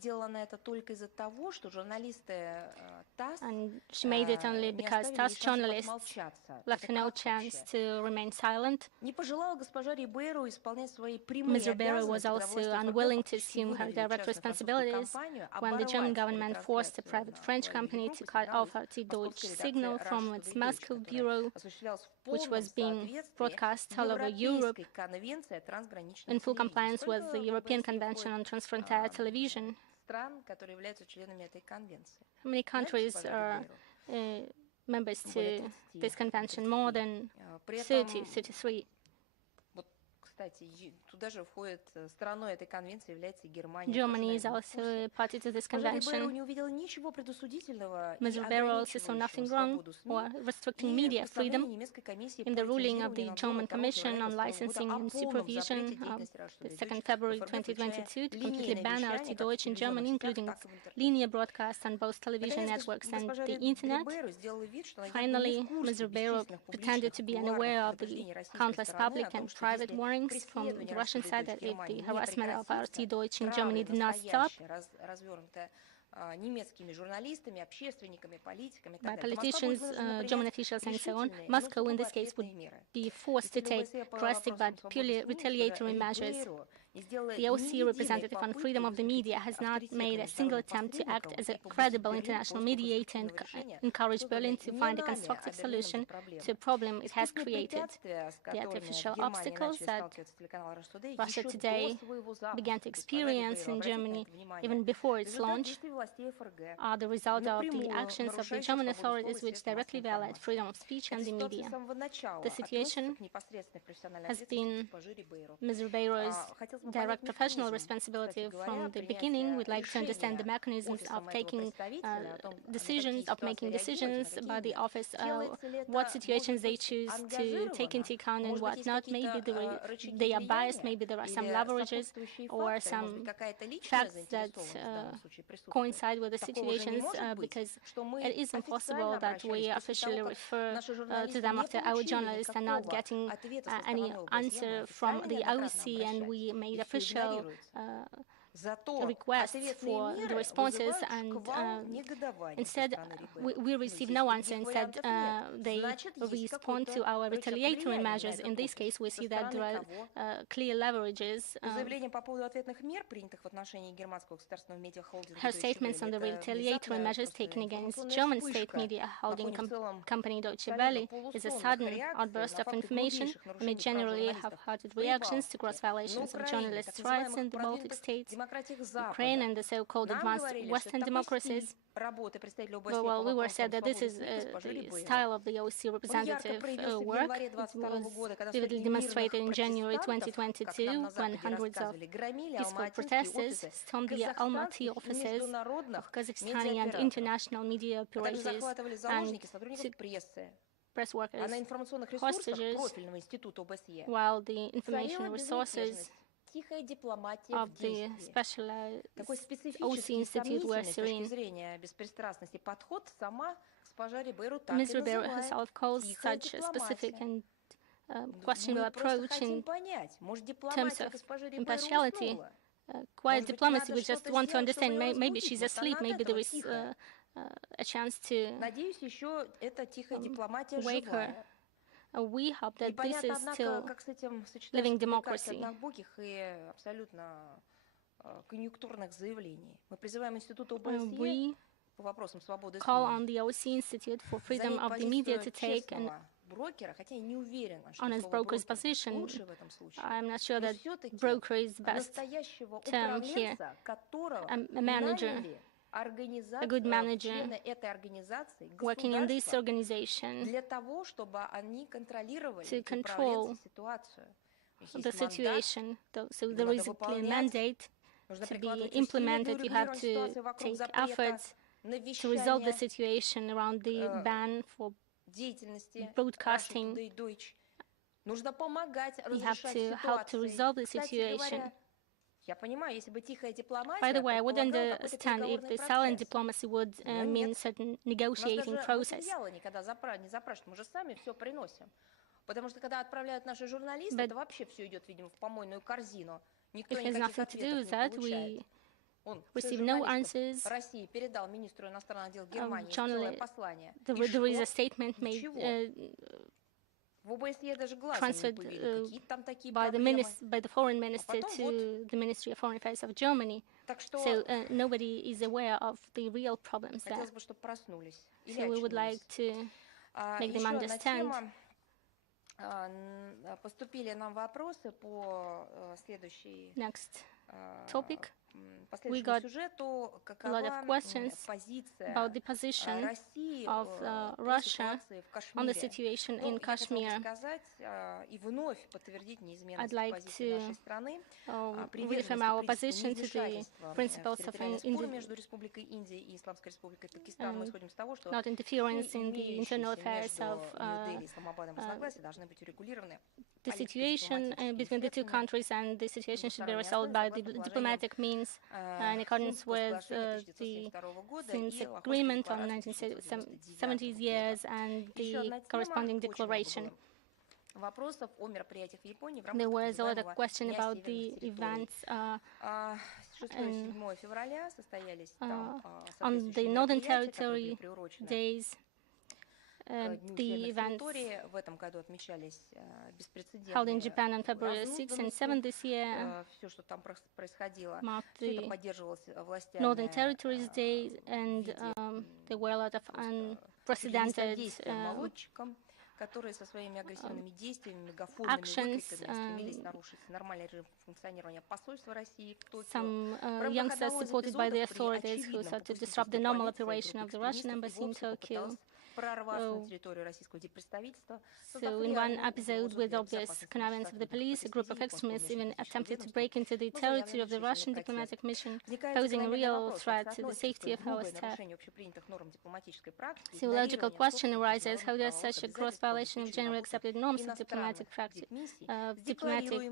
and she made it only because TASS journalists left her no chance to remain silent. Ms. Ribeiro was also unwilling to assume her direct responsibilities when the German government forced a private French company to cut off her Deutsch signal from its Moscow bureau, which was being broadcast all over Europe in full compliance with the European Convention on Transfrontier Television. How many countries are members to this convention? More than 30, 33. Germany is also a party to this convention. Ms. Ribeiro also saw nothing wrong or restricting media freedom in the ruling of the German Commission on Licensing and Supervision of the 2nd February 2022 to completely ban RT Deutsch in Germany, including linear broadcasts on both television networks and the internet. Finally, Ms. Ribeiro pretended to be unaware of the countless public and private warnings from the Russian side that if the harassment of RT Deutsch in Germany did not stop by politicians, German officials and so on, Moscow in this case would be forced to take drastic but purely retaliatory measures. The OC representative on freedom of the media has not made a single attempt to act as a credible international mediator and encourage Berlin to find a constructive solution to a problem it has created. The artificial obstacles that Russia Today began to experience in Germany even before its launch are the result of the actions of the German authorities which directly violate freedom of speech and the media. The situation has been Ms. Ribeiro's direct professional responsibility from the beginning. We'd like to understand the mechanisms of taking decisions, of making decisions by the office, what situations they choose to take into account and what not. Maybe they are biased, maybe there are some leverages or some facts that coincide with the situations, because it is impossible that we officially refer to them after our journalists are not getting any answer from the OC, and we made official requests for the responses, and instead we received no answer. Instead they respond to our retaliatory measures. In this case we see that there are clear leverages. Her statements on the retaliatory measures taken against German state media holding company Deutsche Welle is a sudden outburst of information amid generally half-hearted reactions to gross violations of journalists' rights in the Baltic states, Ukraine and the so-called advanced Western democracies. Well, we were said that this is the style of the OC representative work. It was vividly demonstrated in January 2022 when hundreds of peaceful protesters stormed the Almaty offices of Kazakhstani and international media operators and took press workers hostages, while the information resources of the specialized OC Institute were serene. Ms. Ribeiro herself calls such a specific and questionable approach in terms of impartiality. Quiet diplomacy, we just want to understand, maybe she's asleep, maybe there is a chance to wake her. We hope that this is still living democracy. We call on the OC Institute for Freedom of the Media to take an honest broker's position. I'm not sure that broker is the best term here. A manager, a good manager working in this organization to control the situation. So there is a clear mandate to be implemented. You have to take efforts to resolve the situation around the ban for broadcasting. You have to help to resolve the situation. By the way, I would understand if the silent diplomacy would mean certain negotiating process. But it has nothing to do with that. We receive no answers. There is a statement made transferred by the foreign minister to the Ministry of Foreign Affairs of Germany. So nobody is aware of the real problems there. So we would like to make them understand. Next topic. We got a lot of questions about the position of Russia on the situation in Kashmir. I'd like to reaffirm our position to the principles of not interference in the internal affairs of the situation between the two countries, and the situation should be resolved by the diplomatic means in accordance with the Since agreement on 1970s years and the corresponding declaration. There was a lot of question about the events on the Northern Territory days. The events held in Japan on February 6 and 7 this year marked the Northern Territories Day, and there were a lot of unprecedented actions. Some youngsters supported by the authorities who sought to disrupt the normal operation of the Russian embassy in Tokyo. So in one episode with obvious connivance of the police, a group of extremists even attempted to break into the territory of the Russian diplomatic mission, posing a real threat to the safety of our staff. So a logical question arises: how does such a gross violation of generally accepted norms of diplomatic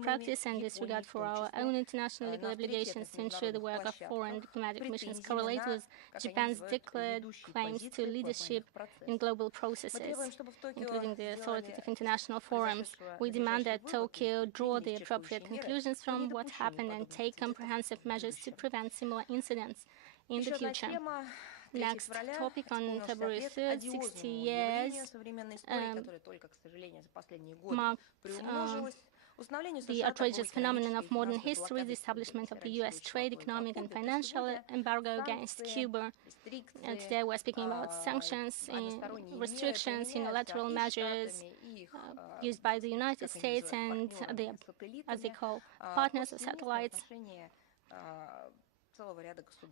practice and disregard for our own international legal obligations to ensure the work of foreign diplomatic missions correlate with Japan's declared claims to leadership in global processes, including the authoritative international forums? We demand that Tokyo draw the appropriate conclusions from what happened and take comprehensive measures to prevent similar incidents in the future. Next topic, on February 3rd, 60 years marked the outrageous phenomenon of modern history, the establishment of the U.S. trade, economic, and financial embargo against Cuba. Today we're speaking about sanctions, restrictions, unilateral measures used by the United States and as they call partners or satellites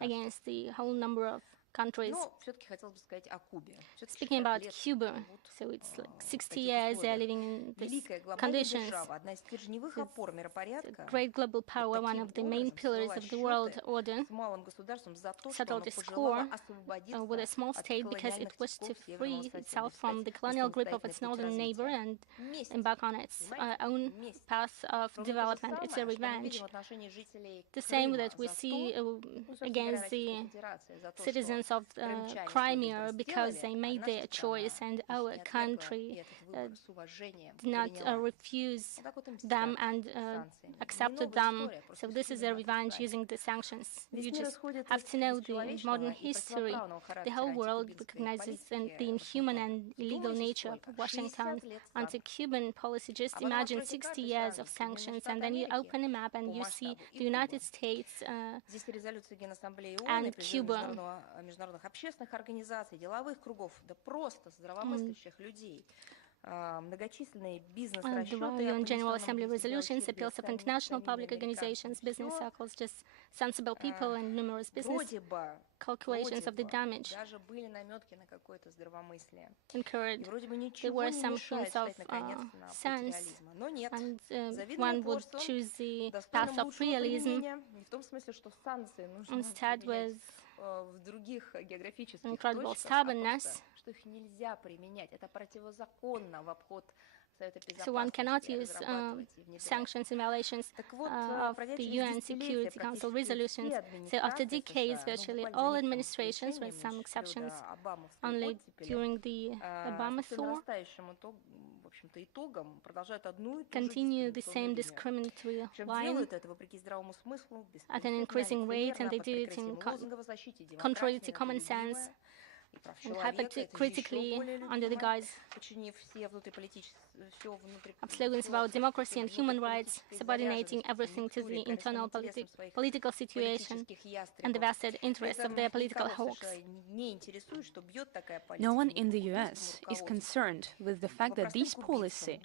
against the whole number of countries. Speaking about Cuba, so it's like 60 years they're living in these conditions. The great global power, one of the main pillars of the world order, settled the score with a small state because it wished to free itself from the colonial grip of its northern neighbor and embark on its own path of development. It's a revenge. The same that we see against the citizens of Crimea because they made their choice and our country did not refuse them and accepted them. So this is a revenge using the sanctions. You just have to know the modern history. The whole world recognizes the inhuman and illegal nature of Washington's anti-Cuban policy. Just imagine 60 years of sanctions, and then you open a map and you see the United States and Cuba. The UN General Assembly resolutions, appeals of international public organizations, business circles, just sensible people and numerous business calculations of the damage incurred. There were some hints of sense, and one would choose the path of realism instead with incredible stubbornness. So one cannot use sanctions in violations of the UN Security Council resolutions. So after decades, virtually all administrations, with some exceptions only during the Obama tour, continue the same discriminatory line at an increasing rate, and they do it in contrary to common sense and hypocritically under the guise of slogans about democracy and human rights, subordinating everything to the internal political situation and the vested interests of their political hawks. No one in the US is concerned with the fact that this policy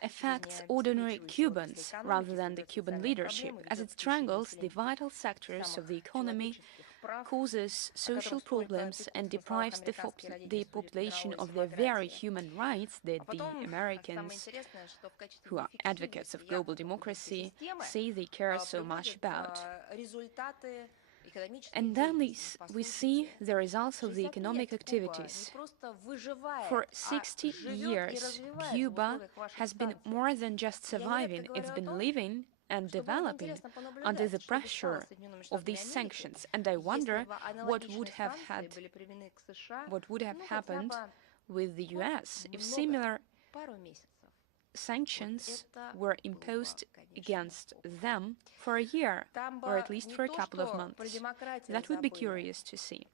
affects ordinary Cubans rather than the Cuban leadership, as it strangles the vital sectors of the economy, causes social problems, and deprives the population of their very human rights that the Americans, who are advocates of global democracy, say they care so much about. And then we see the results of the economic activities. For 60 years, Cuba has been more than just surviving, it's been living and developing under the pressure of these sanctions. And I wonder what would have happened with the US if similar sanctions were imposed against them for a year, or at least for a couple of months. That would be curious to see.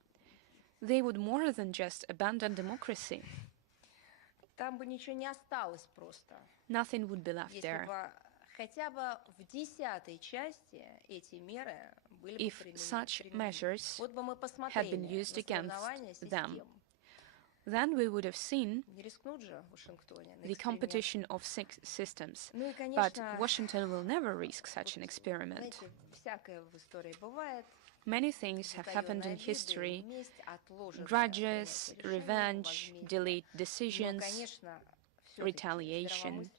They would more than just abandon democracy. Nothing would be left there. If such measures had been used against them, then we would have seen the competition of six systems. But Washington will never risk such an experiment. Many things have happened in history: grudges, revenge, delayed decisions, retaliation.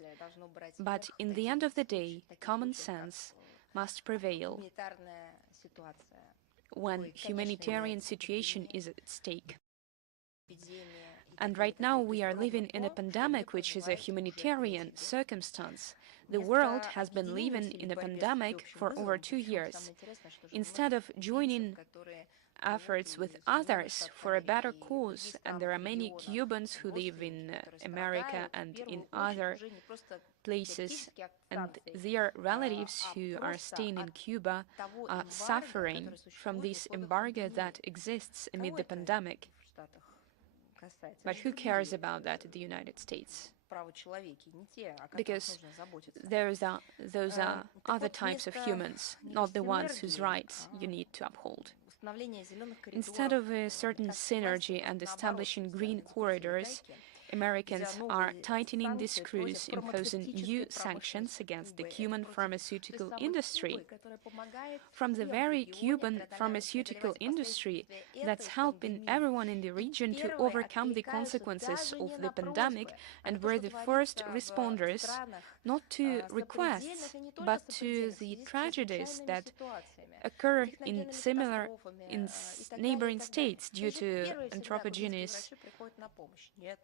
But in the end of the day, common sense must prevail when humanitarian situation is at stake. And right now we are living in a pandemic which is a humanitarian circumstance. The world has been living in a pandemic for over 2 years. Instead of joining efforts with others for a better cause, and there are many Cubans who live in America and in other places, and their relatives who are staying in Cuba are suffering from this embargo that exists amid the pandemic. But who cares about that in the United States? Because those are other types of humans, not the ones whose rights you need to uphold. Instead of a certain synergy and establishing green corridors, Americans are tightening the screws, imposing new sanctions against the Cuban pharmaceutical industry. From the very Cuban pharmaceutical industry that's helping everyone in the region to overcome the consequences of the pandemic and were the first responders not to requests but to the tragedies that occur in neighboring states due to anthropogeneous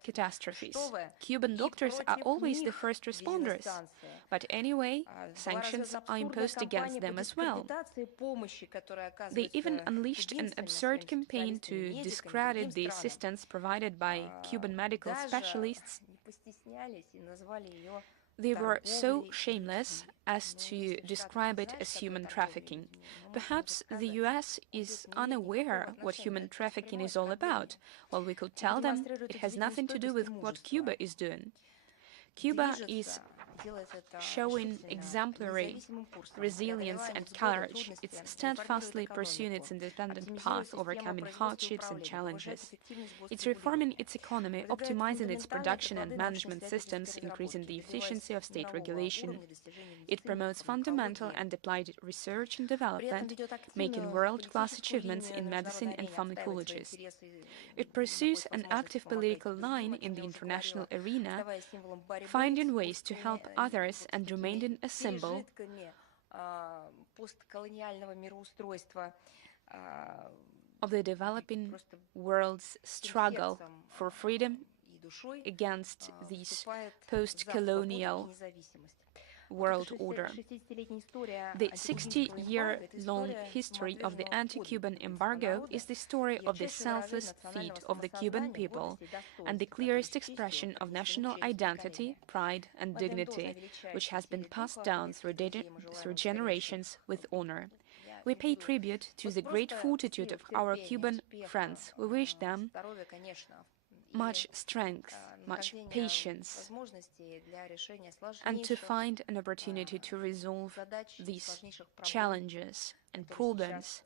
catastrophes. Cuban doctors are always the first responders, but anyway, sanctions are imposed against them as well. They even unleashed an absurd campaign to discredit the assistance provided by Cuban medical specialists. They were so shameless as to describe it as human trafficking. Perhaps the US is unaware what human trafficking is all about. Well, we could tell them it has nothing to do with what Cuba is doing. Cuba is showing exemplary resilience and courage. It's steadfastly pursuing its independent path, overcoming hardships and challenges. It's reforming its economy, optimizing its production and management systems, increasing the efficiency of state regulation. It promotes fundamental and applied research and development, making world-class achievements in medicine and pharmacology. It pursues an active political line in the international arena, finding ways to help others and remaining a symbol of the developing world's struggle for freedom against this post-colonial world order. The 60-year-long history of the anti-Cuban embargo is the story of the selfless feat of the Cuban people and the clearest expression of national identity, pride, and dignity, which has been passed down through generations with honor. We pay tribute to the great fortitude of our Cuban friends. We wish them much strength, much patience, and to find an opportunity to resolve these challenges and problems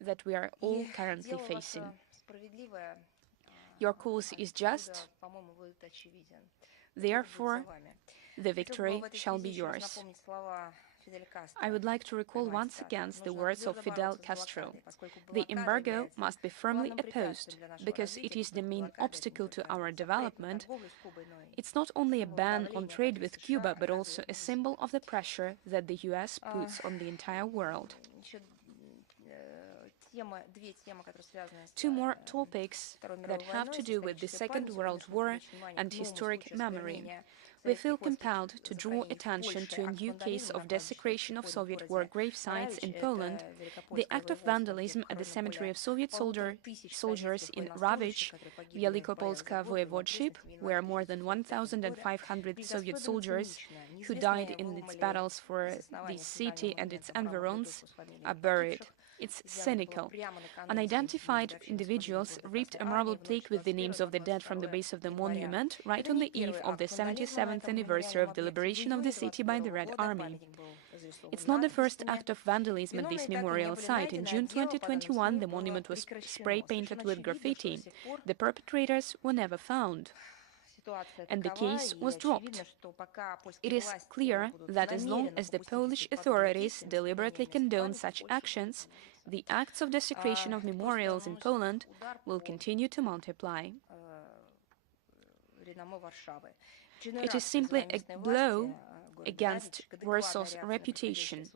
that we are all currently facing. Your cause is just, therefore the victory shall be yours. I would like to recall once again the words of Fidel Castro. The embargo must be firmly opposed because it is the main obstacle to our development. It's not only a ban on trade with Cuba, but also a symbol of the pressure that the US puts on the entire world. Two more topics that have to do with the Second World War and historic memory. We feel compelled to draw attention to a new case of desecration of Soviet war gravesites in Poland, the act of vandalism at the cemetery of Soviet soldiers in Rawicz, Wielkopolska Voivodeship, where more than 1,500 Soviet soldiers who died in its battles for the city and its environs are buried. It's cynical. Unidentified individuals ripped a marble plate with the names of the dead from the base of the monument right on the eve of the 77th anniversary of the liberation of the city by the Red Army. It's not the first act of vandalism at this memorial site. In June 2021, the monument was spray-painted with graffiti. The perpetrators were never found, and the case was dropped. It is clear that as long as the Polish authorities deliberately condone such actions, the acts of desecration of memorials in Poland will continue to multiply. It is simply a blow against Warsaw's reputation.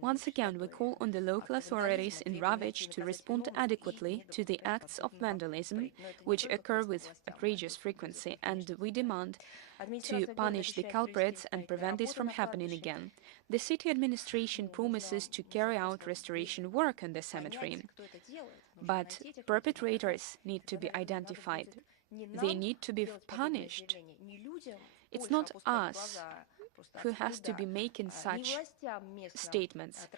Once again, we call on the local authorities in Rawicz to respond adequately to the acts of vandalism, which occur with outrageous frequency, and we demand to punish the culprits and prevent this from happening again. The city administration promises to carry out restoration work on the cemetery, but perpetrators need to be identified. They need to be punished. It's not us who has to be making such statements.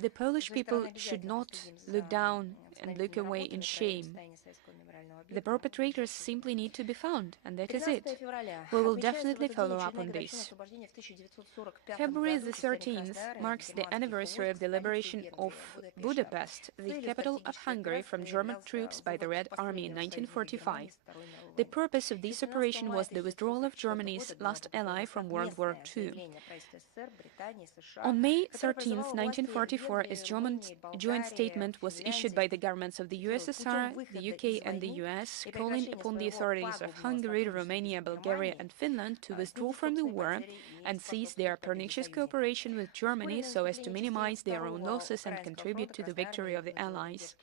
The Polish people should not look down and look away in shame. The perpetrators simply need to be found, and that is it. We will definitely follow up on this. February the 13th marks the anniversary of the liberation of Budapest, the capital of Hungary, from German troops by the Red Army in 1945. The purpose of this operation was the withdrawal of Germany's last ally from World War II. On May 13, 1944, a joint statement was issued by the governments of the USSR, the UK and the US, calling upon the authorities of Hungary, Romania, Bulgaria and Finland to withdraw from the war and cease their pernicious cooperation with Germany so as to minimize their own losses and contribute to the victory of the Allies.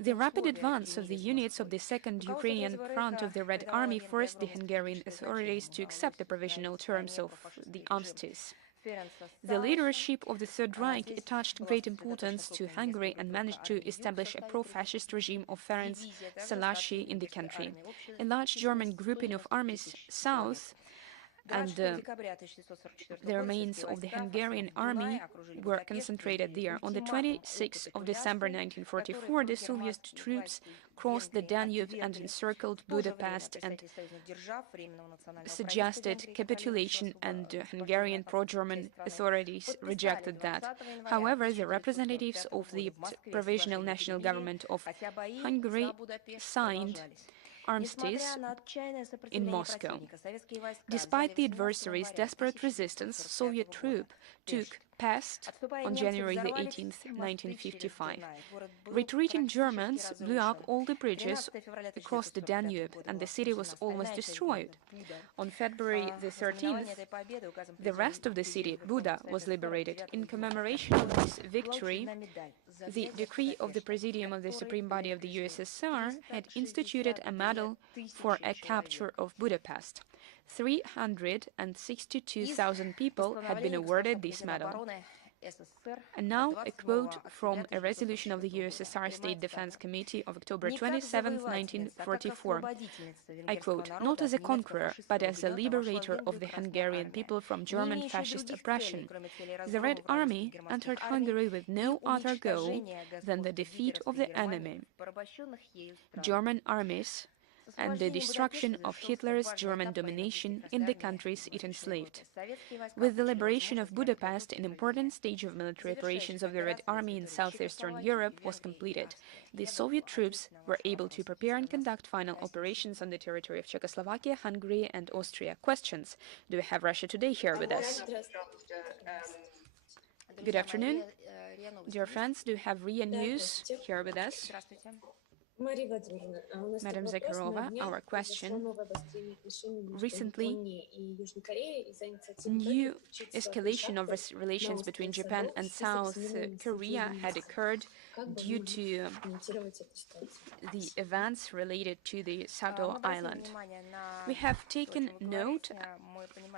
The rapid advance of the units of the Second Ukrainian Front of the Red Army forced the Hungarian authorities to accept the provisional terms of the armistice. The leadership of the Third Reich attached great importance to Hungary and managed to establish a pro-fascist regime of Ferenc Szálasi in the country. A large German grouping of armies south and the remains of the Hungarian army were concentrated there. On the 26th of December 1944, the Soviet troops crossed the Danube and encircled Budapest and suggested capitulation, and Hungarian pro-German authorities rejected that. However, the representatives of the Provisional National Government of Hungary signed armistice in Moscow. Despite the adversaries' desperate resistance, Soviet troops took Pest on January the 18th, 1955. Retreating Germans blew up all the bridges across the Danube, and the city was almost destroyed. On February the 13th, the rest of the city, Buda, was liberated. In commemoration of this victory, the decree of the Presidium of the Supreme Body of the USSR had instituted a medal for a capture of Budapest. 362,000 people had been awarded this medal. And now a quote from a resolution of the USSR State Defense Committee of October 27, 1944. I quote, "Not as a conqueror, but as a liberator of the Hungarian people from German fascist oppression. The Red Army entered Hungary with no other goal than the defeat of the enemy, German armies, and the destruction of Hitler's German domination in the countries it enslaved. With the liberation of Budapest, an important stage of military operations of the Red Army in southeastern Europe was completed. The Soviet troops were able to prepare and conduct final operations on the territory of Czechoslovakia, Hungary, and Austria." Questions? Do we have Russia Today here with us? Good afternoon. Dear friends, do we have RIA News here with us? Madam Zakharova, our question. Recently, new escalation of relations between Japan and South Korea had occurred due to the events related to the Sato Island. We have taken note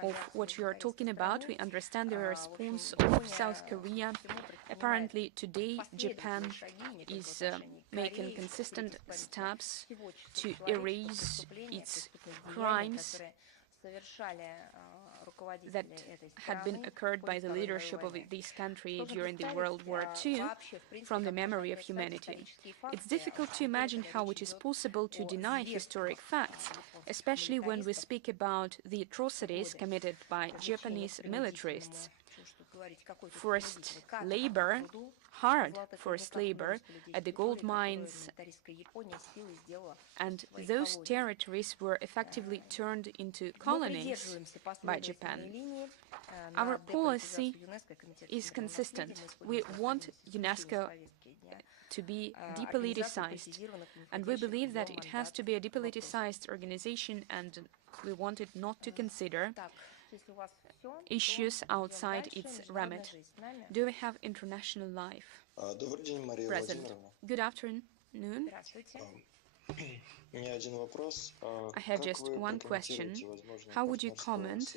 of what you are talking about. We understand the response of South Korea. Apparently, today, Japan is making consistent steps to erase its crimes that had been occurred by the leadership of this country during the World War II from the memory of humanity. It's difficult to imagine how it is possible to deny historic facts, especially when we speak about the atrocities committed by Japanese militarists. Forced labor, hard forced labor at the gold mines, and those territories were effectively turned into colonies by Japan. Our policy is consistent. We want UNESCO to be depoliticized, and we believe that it has to be a depoliticized organization, and we want it not to consider issues outside its remit. Do we have international life present? Good afternoon. I have just one question. How would you comment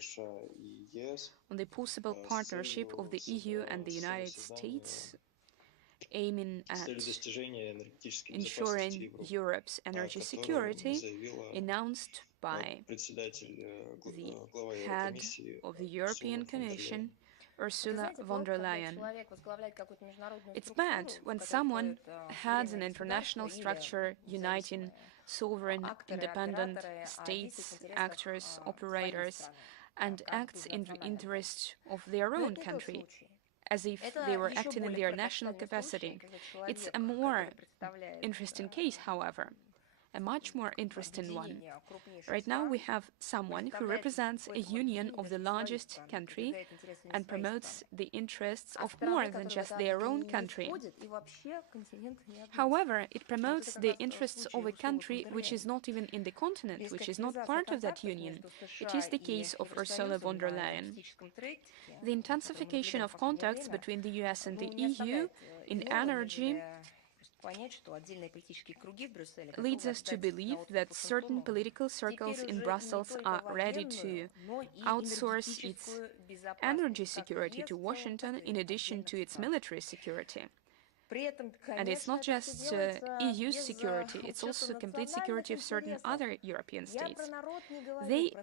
on the possible partnership of the EU and the United States aiming at ensuring Europe's energy security, announced by the head of the European Commission, Ursula von der Leyen. It's bad when someone heads an international structure uniting sovereign, independent states, actors, operators, and acts in the interest of their own country, as if they were acting in their national capacity. It's a more interesting case, however. A much more interesting one. Right now we have someone who represents a union of the largest country and promotes the interests of more than just their own country. However, it promotes the interests of a country which is not even in the continent, which is not part of that union. It is the case of Ursula von der Leyen. The intensification of contacts between the US and the EU in energy leads us to believe that certain political circles in Brussels are ready to outsource its energy security to Washington in addition to its military security. And it's not just EU security, it's also complete security of certain other European states. They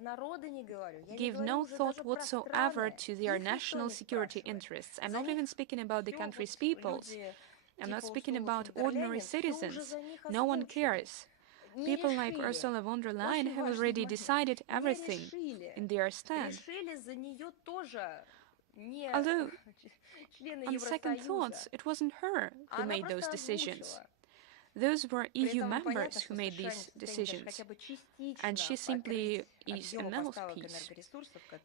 give no thought whatsoever to their national security interests. I'm not even speaking about the country's peoples. I'm not speaking about ordinary citizens. No one cares. People like Ursula von der Leyen have already decided everything in their stand. Although, on second thoughts, it wasn't her who made those decisions. Those were EU members who made these decisions, and she simply is a mouthpiece.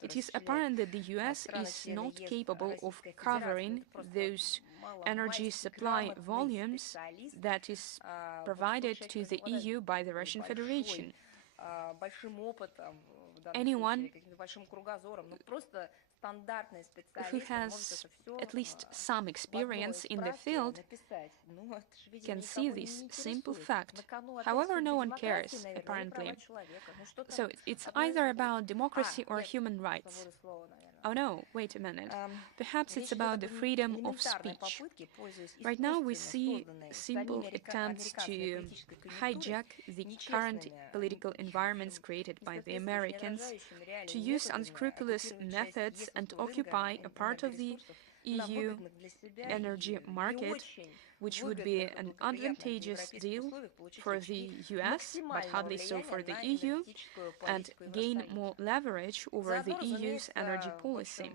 It is apparent that the US is not capable of covering those energy supply volumes that is provided to the EU by the Russian Federation. Anyone who has at least some experience in the field can see this simple fact. However, no one cares, apparently. So it's either about democracy or human rights. Oh no, wait a minute. Perhaps it's about the freedom of speech. Right now we see simple attempts to hijack the current political environments created by the Americans, to use unscrupulous methods and occupy a part of the EU energy market, which would be an advantageous deal for the US, but hardly so for the EU, and gain more leverage over the EU's energy policy.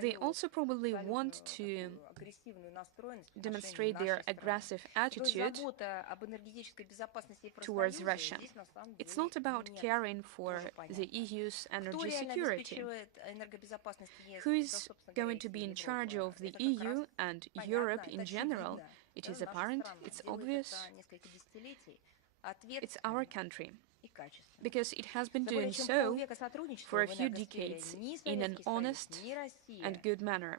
They also probably want to demonstrate their aggressive attitude towards Russia. It's not about caring for the EU's energy security. Who is going to be in charge of the EU and Europe in general? It is apparent, it's obvious. It's our country, because it has been doing so for a few decades in an honest and good manner.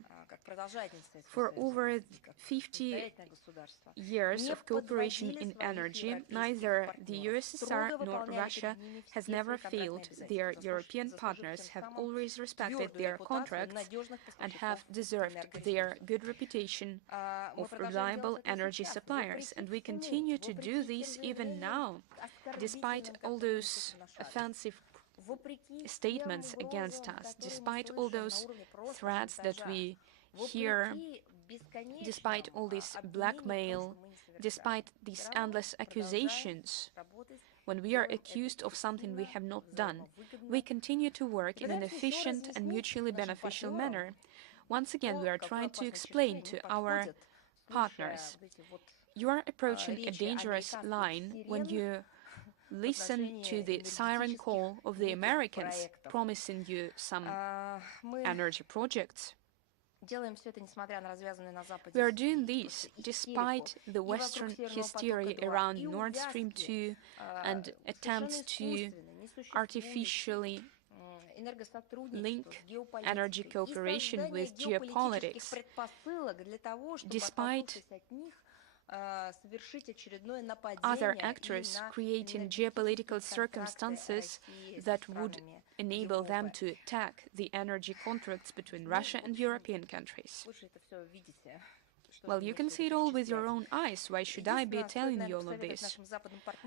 For over 50 years of cooperation in energy, neither the USSR nor Russia has never failed. Their European partners have always respected their contracts and have deserved their good reputation of reliable energy suppliers. And we continue to do this even now, despite all those offensive statements against us, despite all those threats that we hear, despite all this blackmail, despite these endless accusations. When we are accused of something we have not done, we continue to work in an efficient and mutually beneficial manner. Once again, we are trying to explain to our partners, you are approaching a dangerous line when you listen to the siren call of the Americans promising you some energy projects. We are doing this despite the Western hysteria around Nord Stream 2 and attempts to artificially link energy cooperation with geopolitics, despite other actors creating geopolitical circumstances that would enable them to attack the energy contracts between Russia and European countries. Well, you can see it all with your own eyes. Why should I be telling you all of this?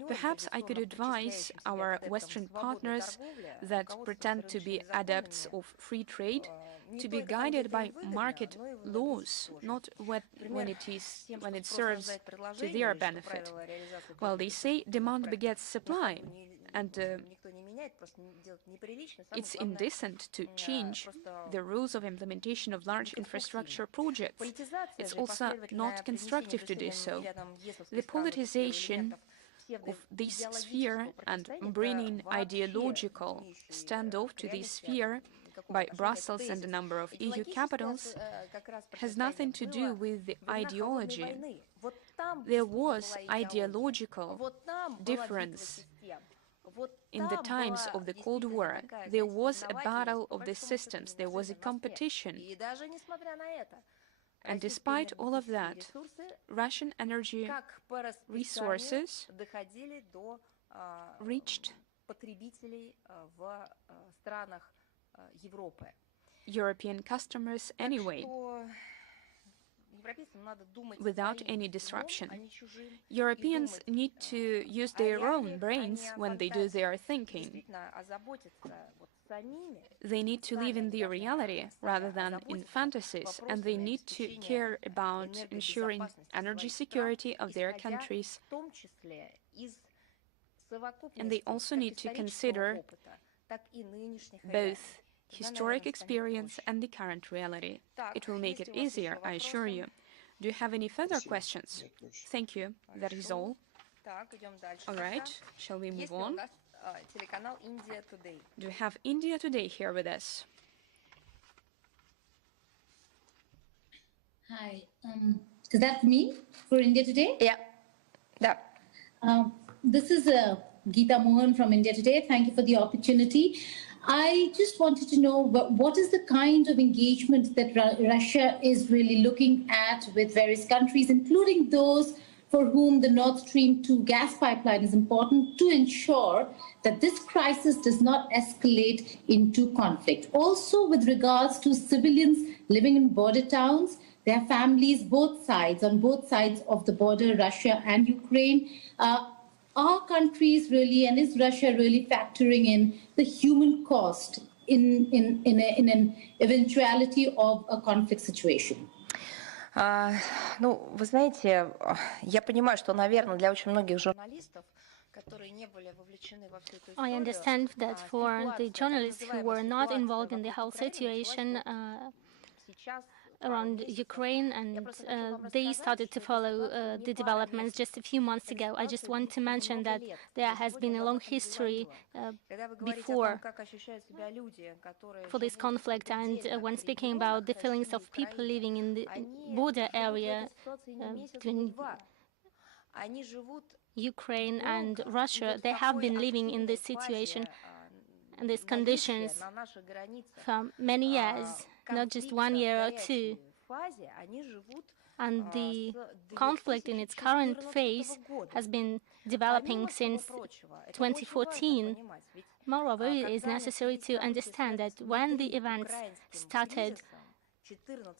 Perhaps I could advise our Western partners that pretend to be adepts of free trade to be guided by market laws, not when it serves to their benefit. Well, they say demand begets supply, and it's indecent to change the rules of implementation of large infrastructure projects. It's also not constructive to do so. The politicization of this sphere and bringing ideological standoff to this sphere by Brussels and a number of EU capitals has nothing to do with the ideology. There was ideological difference in the times of the Cold War. There was a battle of the systems, there was a competition. And despite all of that, Russian energy resources reached European customers anyway, without any disruption. Europeans need to use their own brains when they do their thinking. They need to live in the reality rather than in fantasies, and they need to care about ensuring energy security of their countries. And they also need to consider both historic experience and the current reality. It will make it easier, I assure you. Do you have any further questions? Thank you. That is all. All right, shall we move on? Do you have India Today here with us? Hi, is that me for India Today? Yeah. This is Geeta Mohan from India Today. Thank you for the opportunity. I just wanted to know what is the kind of engagement that Russia is really looking at with various countries, including those for whom the Nord Stream 2 gas pipeline is important, to ensure that this crisis does not escalate into conflict. Also, with regards to civilians living in border towns, their families, both sides, on both sides of the border, Russia and Ukraine, are countries really, and is Russia really factoring in the human cost in an eventuality of a conflict situation? Ну, вы знаете, я понимаю, что, наверное, для очень многих журналистов, которые не были вовлечены во всю эту историю, I understand that for the journalists who were not involved in the whole situation around Ukraine, and they started to follow the developments just a few months ago. I just want to mention that there has been a long history before for this conflict, and when speaking about the feelings of people living in the border area between Ukraine and Russia, they have been living in this situation and these conditions for many years, not just 1 year or two. And the conflict in its current phase has been developing since 2014. Moreover, it is necessary to understand that when the events started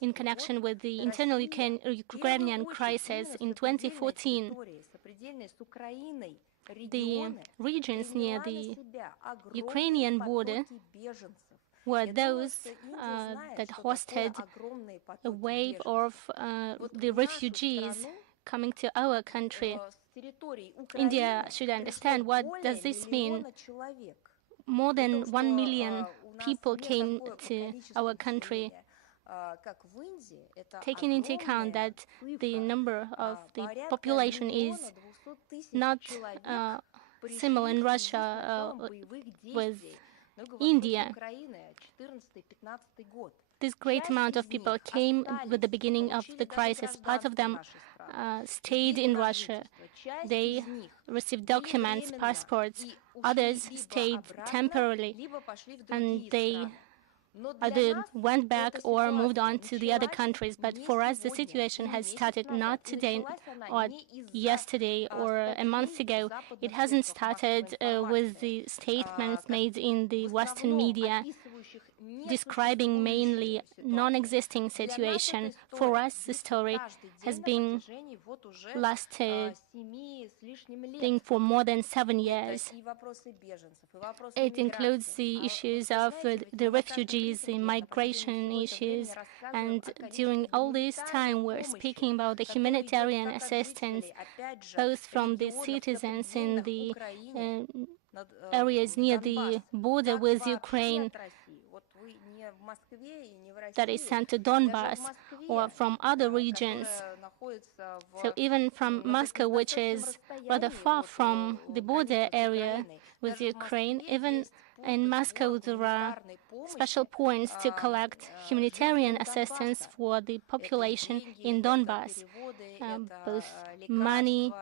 in connection with the internal Ukrainian crisis in 2014, the regions near the Ukrainian border were those that hosted a wave of the refugees coming to our country. India should understand, what does this mean? More than 1 million people came to our country. Taking into account that the number of the population is not similar in Russia with India, this great amount of people came with the beginning of the crisis. Part of them stayed in Russia. They received documents, passports. Others stayed temporarily, and they either went back or moved on to the other countries. But for us, the situation has started not today or yesterday or a month ago. It hasn't started with the statements made in the Western media describing mainly non-existing situation. For us, the story has been lasting for more than 7 years. It includes the issues of the refugees, the migration issues, and during all this time we're speaking about the humanitarian assistance, both from the citizens in the areas near the border with Ukraine that is sent to Donbass, or from other regions. So even from Moscow, which is rather far from the border area with Ukraine, even in Moscow there are special points to collect humanitarian assistance for the population in Donbass, both money,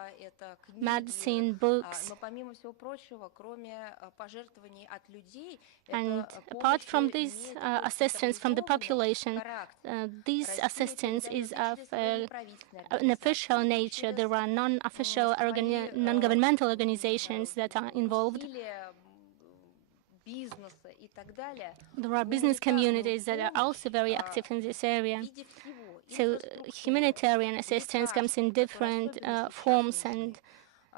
medicine, books. And apart from this assistance from the population, this assistance is of an official nature. There are non-official, non-governmental organizations that are involved. There are business communities that are also very active in this area. So humanitarian assistance comes in different forms and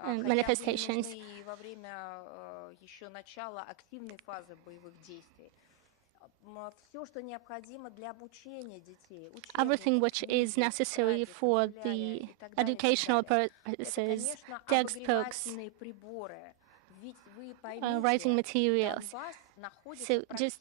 manifestations. Everything which is necessary for the educational purposes, textbooks, writing materials. So just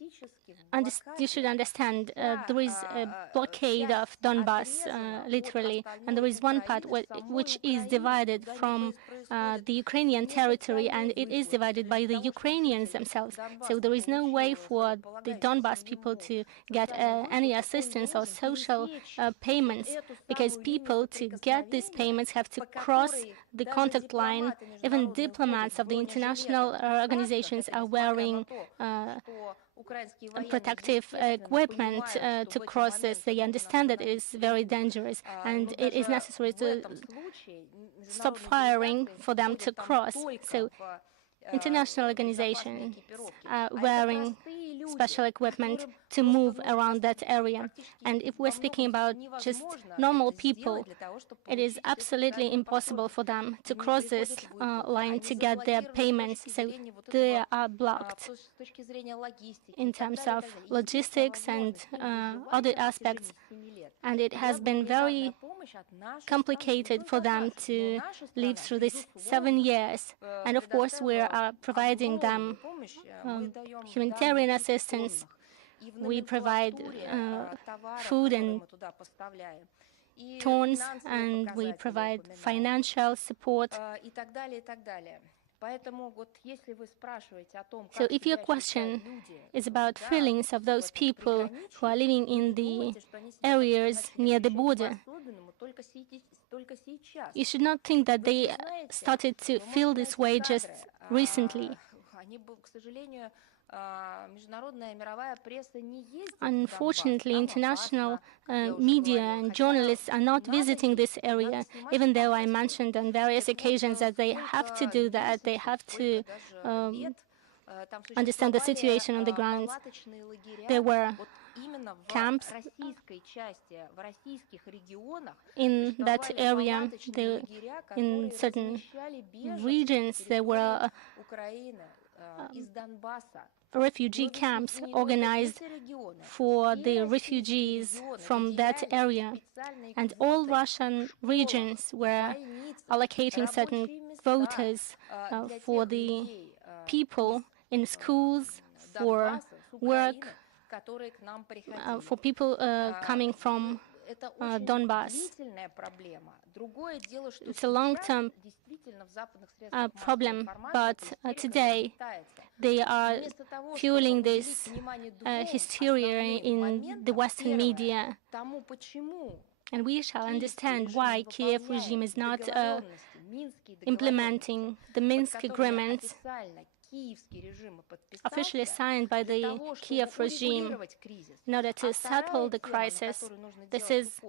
you should understand there is a blockade of Donbass, literally, and there is one part which is divided from the Ukrainian territory, and it is divided by the Ukrainians themselves. So there is no way for the Donbass people to get any assistance or social payments, because people to get these payments have to cross the contact line. Even diplomats of the international organizations are wearing protective equipment to cross this. They understand that it is very dangerous, and it is necessary to stop firing for them to cross. So international organizations are wearing special equipment to move around that area. And if we're speaking about just normal people, it is absolutely impossible for them to cross this line to get their payments. So they are blocked in terms of logistics and other aspects. And it has been very complicated for them to live through these 7 years. And of course, we are providing them humanitarian assistance. We provide food and tons, and we provide financial support. So if your question is about feelings of those people who are living in the areas near the border, you should not think that they started to feel this way just recently. Unfortunately, international media and journalists are not visiting this area, even though I mentioned on various occasions that they have to do that. They have to understand the situation on the ground. There were camps in that area. In certain regions, there were refugee camps organized for the refugees from that area. And all Russian regions were allocating certain quotas for the people in schools, for work, for people coming from Donbass. It's a long-term problem, but today they are fueling this hysteria in the Western media. And we shall understand why Kiev regime is not implementing the Minsk agreements officially signed by the Kiev regime in order to settle the crisis. This is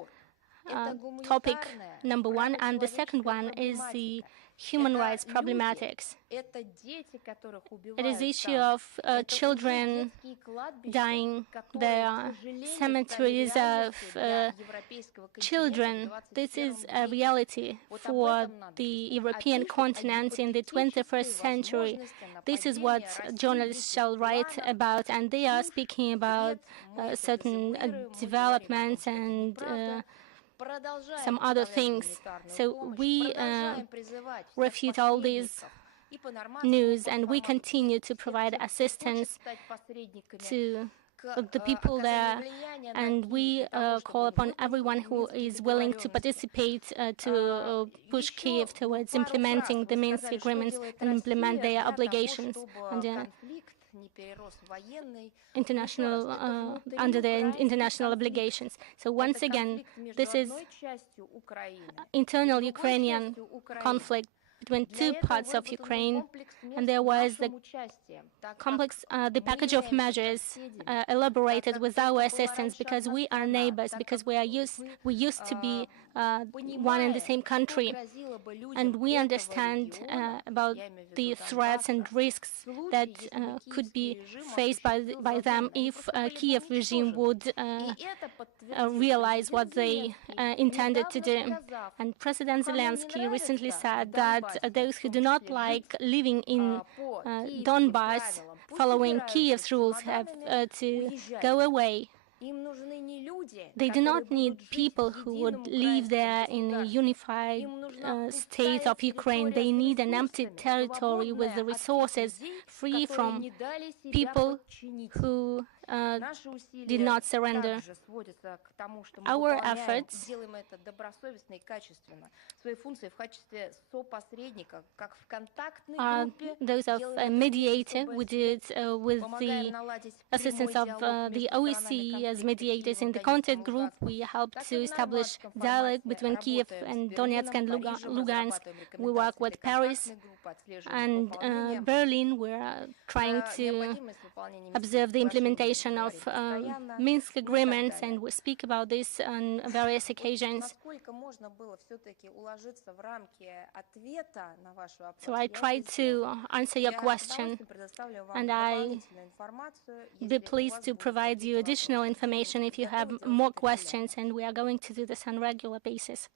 topic number one, and the second one is the human rights problematics. It is the issue of children dying. There are cemeteries of children. This is a reality for the European continent in the 21st century. This is what journalists shall write about, and they are speaking about certain developments and some other things. So we refute all these news, and we continue to provide assistance to the people there, and we call upon everyone who is willing to participate to push Kyiv towards implementing the Minsk agreements and implement their obligations under the international obligations. So once again, this is internal Ukrainian conflict between two parts of Ukraine, and there was the the package of measures elaborated with our assistance, because we are neighbors, because we used to be one in the same country, and we understand about the threats and risks that could be faced by them if Kiev regime would realize what they intended to do. And President Zelensky recently said that those who do not like living in Donbass following Kiev's rules have to go away. They do not need people who would live there in a unified state of Ukraine. They need an empty territory with the resources free from people who did not surrender. Our efforts are those of a mediator. We did with the assistance of the OEC as mediators in the contact group. We helped to establish dialogue between Kiev and Donetsk and Lugansk. We work with Paris and Berlin. We're trying to observe the implementation of Minsk agreements, and we speak about this on various occasions. So I tried to answer your question, and I'd be pleased to provide you additional information if you have more questions, and we are going to do this on a regular basis.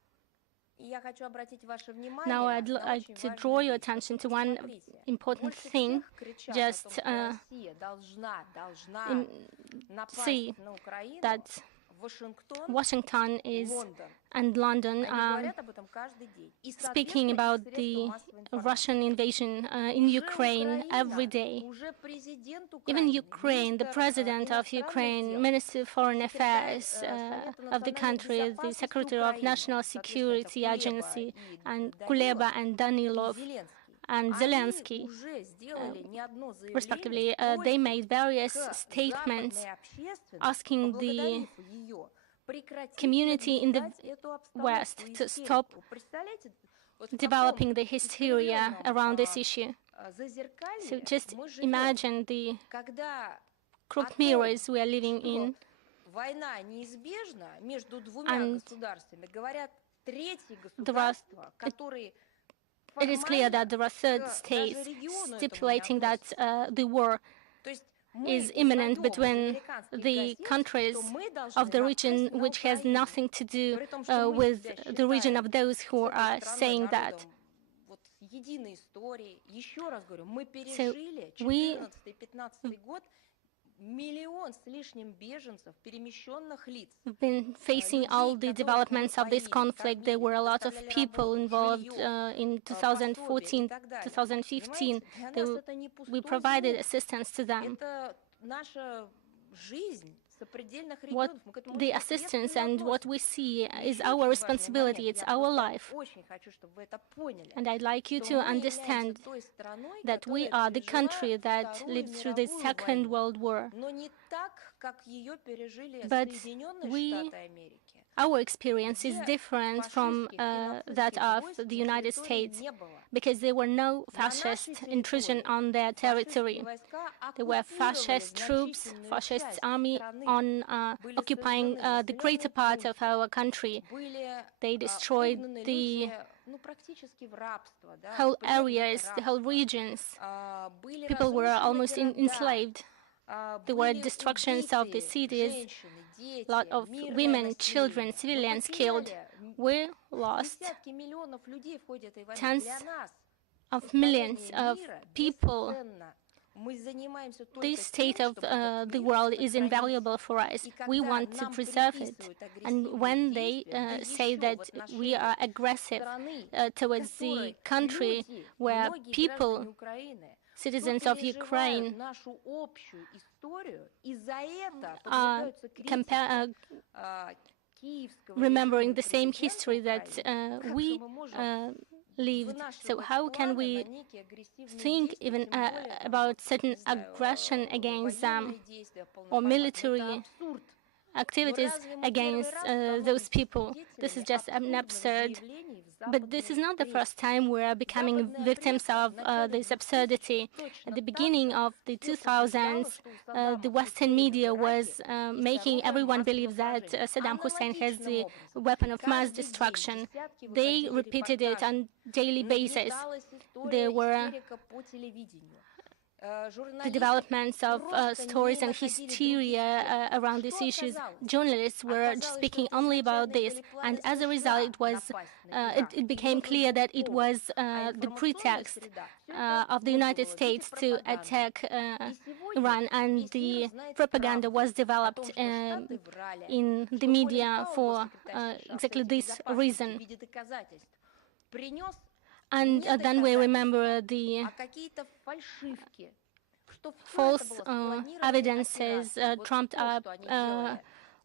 Now I'd like to draw your attention to one important thing. Just see that Washington and London are speaking about the Russian invasion in Ukraine every day. Even Ukraine, the president of Ukraine, Minister of Foreign Affairs of the country, the Secretary of National Security Agency, and Kuleba and Danilov and Zelensky, respectively, they made various statements asking the community in the West to stop developing the hysteria around this issue. So just imagine the crooked mirrors we are living in. And it is clear that there are third states stipulating that the war is imminent between the countries of the region, which has nothing to do with the region of those who are saying that. So we have been facing all the developments of this conflict. There were a lot of people involved in 2014, 2015. We provided assistance to them. What the assistance and what we see is our responsibility, it's our life. And I'd like you to understand that we are the country that lived through the Second World War. But we our experience is different from that of the United States, because there were no fascist intrusion on their territory. There were fascist troops, fascist army on occupying the greater part of our country. They destroyed the whole areas, the whole regions. People were almost enslaved. There were destructions of the cities. A lot of women, children, civilians killed. We lost tens of millions of people. This state of the world is invaluable for us. We want to preserve it. And when they say that we are aggressive towards the country where people, citizens of Ukraine, are remembering the same history that we lived. So how can we think even about certain aggression against them or military activities against those people? This is just an absurd. But this is not the first time we are becoming victims of this absurdity. At the beginning of the 2000s, the Western media was making everyone believe that Saddam Hussein has the weapon of mass destruction. They repeated it on a daily basis. There were the developments of stories and hysteria around these issues. Journalists were speaking only about this, and as a result, it became clear that it was the pretext of the United States to attack Iran, and the propaganda was developed in the media for exactly this reason. And then we remember the false evidences trumped up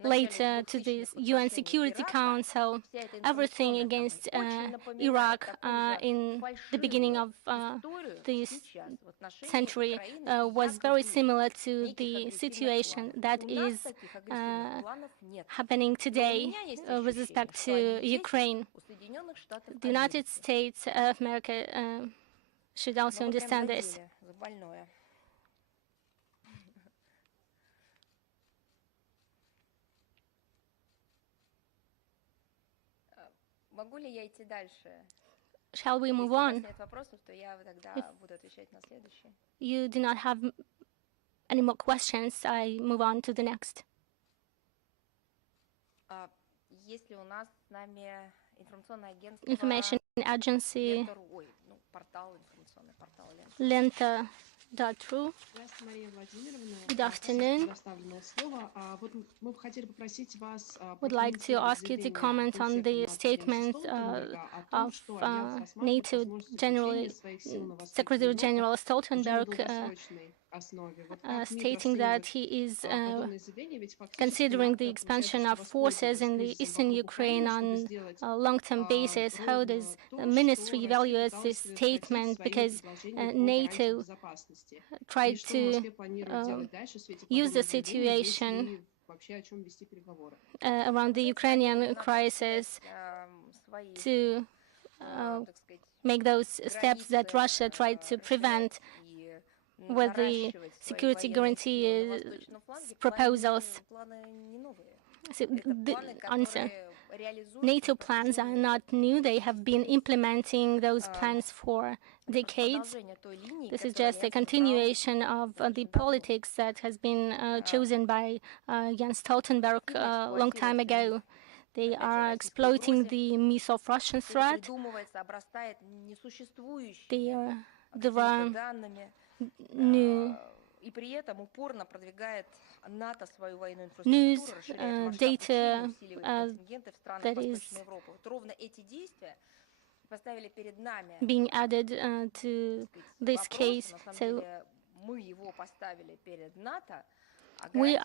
later to the UN Security Council. Everything against Iraq in the beginning of this century was very similar to the situation that is happening today with respect to Ukraine. The United States of America should also understand this. Shall we move on? If you do not have any more questions, I move on to the next. Information agency, Lenta.ru. Good afternoon. Would like to ask you to comment on the statement of NATO Secretary General Stoltenberg stating that he is considering the expansion of forces in the eastern Ukraine on a long-term basis. How does the ministry evaluate this statement? Because NATO tried to use the situation around the Ukrainian crisis to make those steps that Russia tried to prevent with the security guarantee proposals. So the answer: NATO plans are not new. They have been implementing those plans for decades. This is just a continuation of the politics that has been chosen by Jens Stoltenberg a long time ago. They are exploiting the myth of Russian threat. There are new news data that is being added to this case. So we,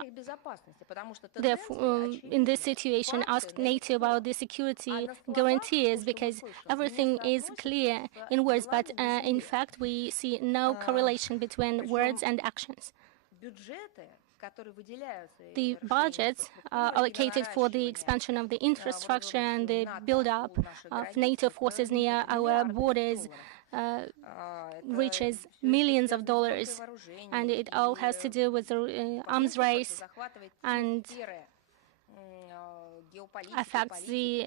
therefore, in this situation, asked NATO about the security guarantees, because everything is clear in words, but in fact we see no correlation between words and actions. the budgets allocated for the expansion of the infrastructure and the build-up of NATO forces near our borders reaches millions of dollars, and it all has to do with the arms race and affects the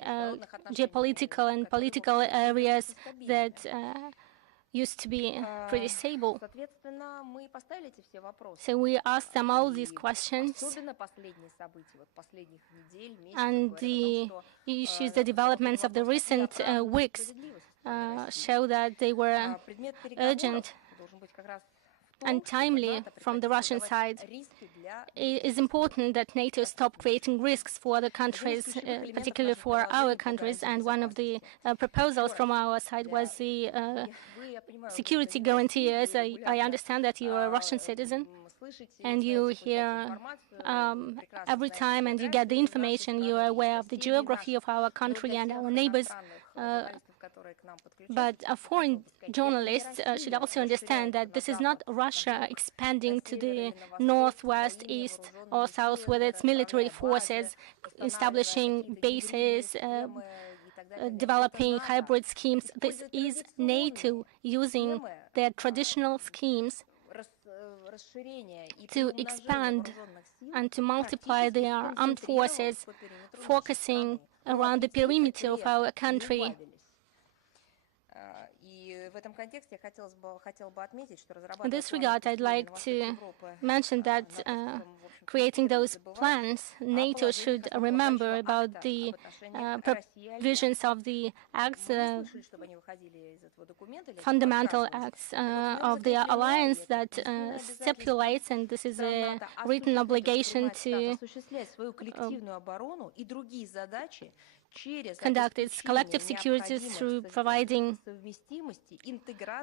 geopolitical and political areas that used to be pretty stable. So we asked them all these questions, and the issues, the developments of the recent weeks show that they were urgent and timely from the Russian side. It is important that NATO stop creating risks for other countries, particularly for our countries, and one of the proposals from our side was the security guarantees. I understand that you are a Russian citizen, and you hear every time and you get the information, you are aware of the geography of our country and our neighbors. But foreign journalists should also understand that this is not Russia expanding to the northwest, east, or south with its military forces, establishing bases, developing hybrid schemes. This is NATO using their traditional schemes to expand and to multiply their armed forces, focusing around the perimeter of our country. In this regard, I'd like to mention that creating those plans, NATO should remember about the provisions of the acts, fundamental acts of the alliance that stipulates, and this is a written obligation to conduct its collective security through providing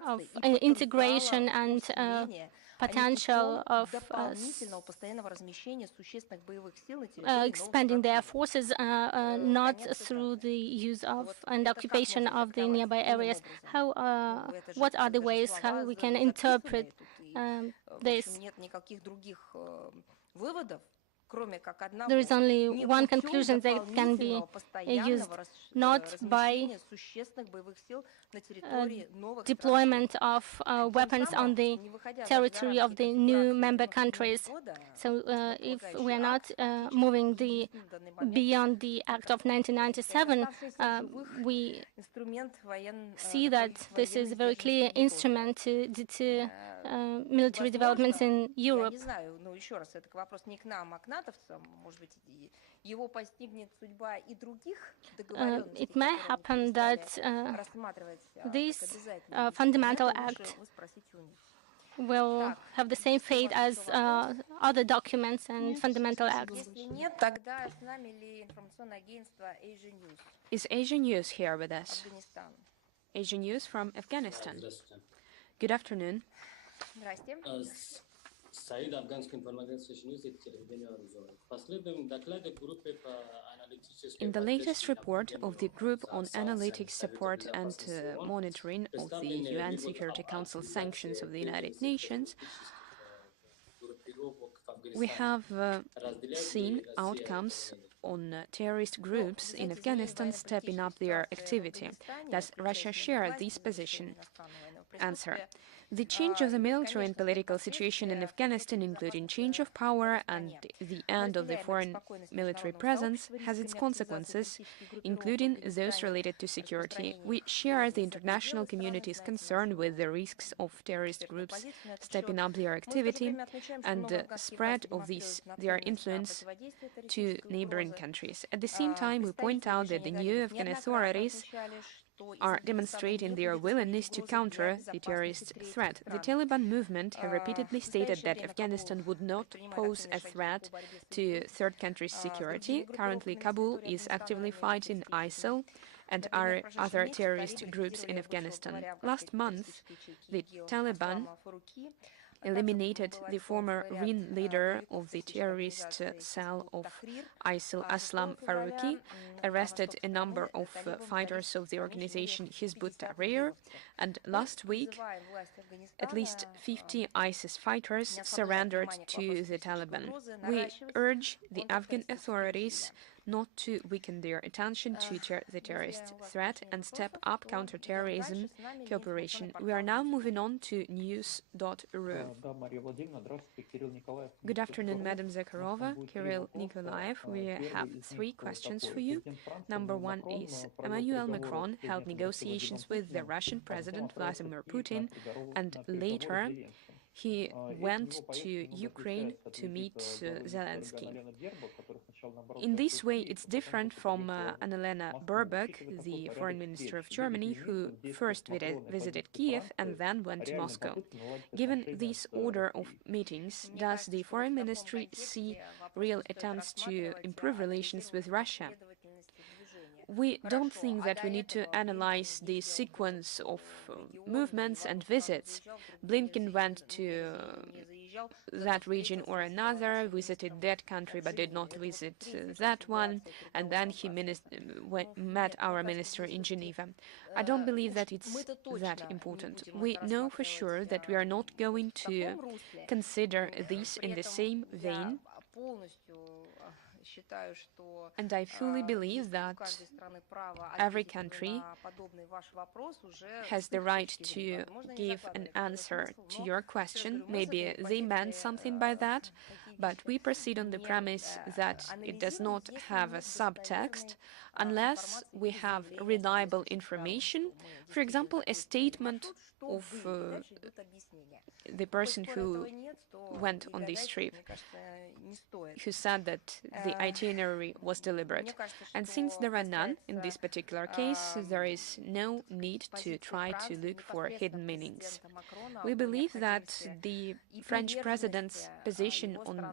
of integration and potential of expanding their forces, not through the use of and occupation of the nearby areas. What are the ways how we can interpret this? There is only one conclusion that can be used, not by deployment of weapons on the territory of the new member countries. So if we are not moving beyond the Act of 1997, we see that this is a very clear instrument to deter military developments in Europe. It may happen that this fundamental act will have the same fate as other documents and fundamental acts. Is Asia News here with us? Asia News from Afghanistan. Good afternoon. In the latest report of the Group on Analytics Support and Monitoring of the UN Security Council Sanctions of the United Nations, we have seen outcomes on terrorist groups in Afghanistan stepping up their activity. Does Russia share this position? Answer. The change of the military and political situation in Afghanistan, including change of power and the end of the foreign military presence, has its consequences, including those related to security. We share the international community's concern with the risks of terrorist groups stepping up their activity and the spread of their influence to neighboring countries. At the same time, we point out that the new Afghan authorities are demonstrating their willingness to counter the terrorist threat. The Taliban movement have repeatedly stated that Afghanistan would not pose a threat to third countries' security. Currently, Kabul is actively fighting ISIL and other terrorist groups in Afghanistan. Last month, the Taliban eliminated the former ringleader of the terrorist cell of ISIL, Aslam Faruqi, arrested a number of fighters of the organization Hizb ut-Tahrir, and last week at least 50 ISIS fighters surrendered to the Taliban. We urge the Afghan authorities not to weaken their attention to the terrorist threat and step up counterterrorism cooperation. We are now moving on to news.ru. Good afternoon, Madam Zakharova, Kirill Nikolaev. We have 3 questions for you. Number 1 is, Emmanuel Macron held negotiations with the Russian President Vladimir Putin, and later he went to Ukraine to meet Zelensky. In this way, it's different from Annalena Baerbock, the foreign minister of Germany, who first visited Kiev and then went to Moscow. Given this order of meetings, does the foreign ministry see real attempts to improve relations with Russia? We don't think that we need to analyze the sequence of movements and visits. Blinken went to that region or another, visited that country but did not visit that one, and then he met our minister in Geneva. I don't believe that it's that important. We know for sure that we are not going to consider this in the same vein, and I fully believe that every country has the right to give an answer to your question. Maybe they meant something by that, but we proceed on the premise that it does not have a subtext unless we have reliable information. For example, a statement of the person who went on this trip, who said that the itinerary was deliberate. And since there are none in this particular case, there is no need to try to look for hidden meanings. We believe that the French president's position on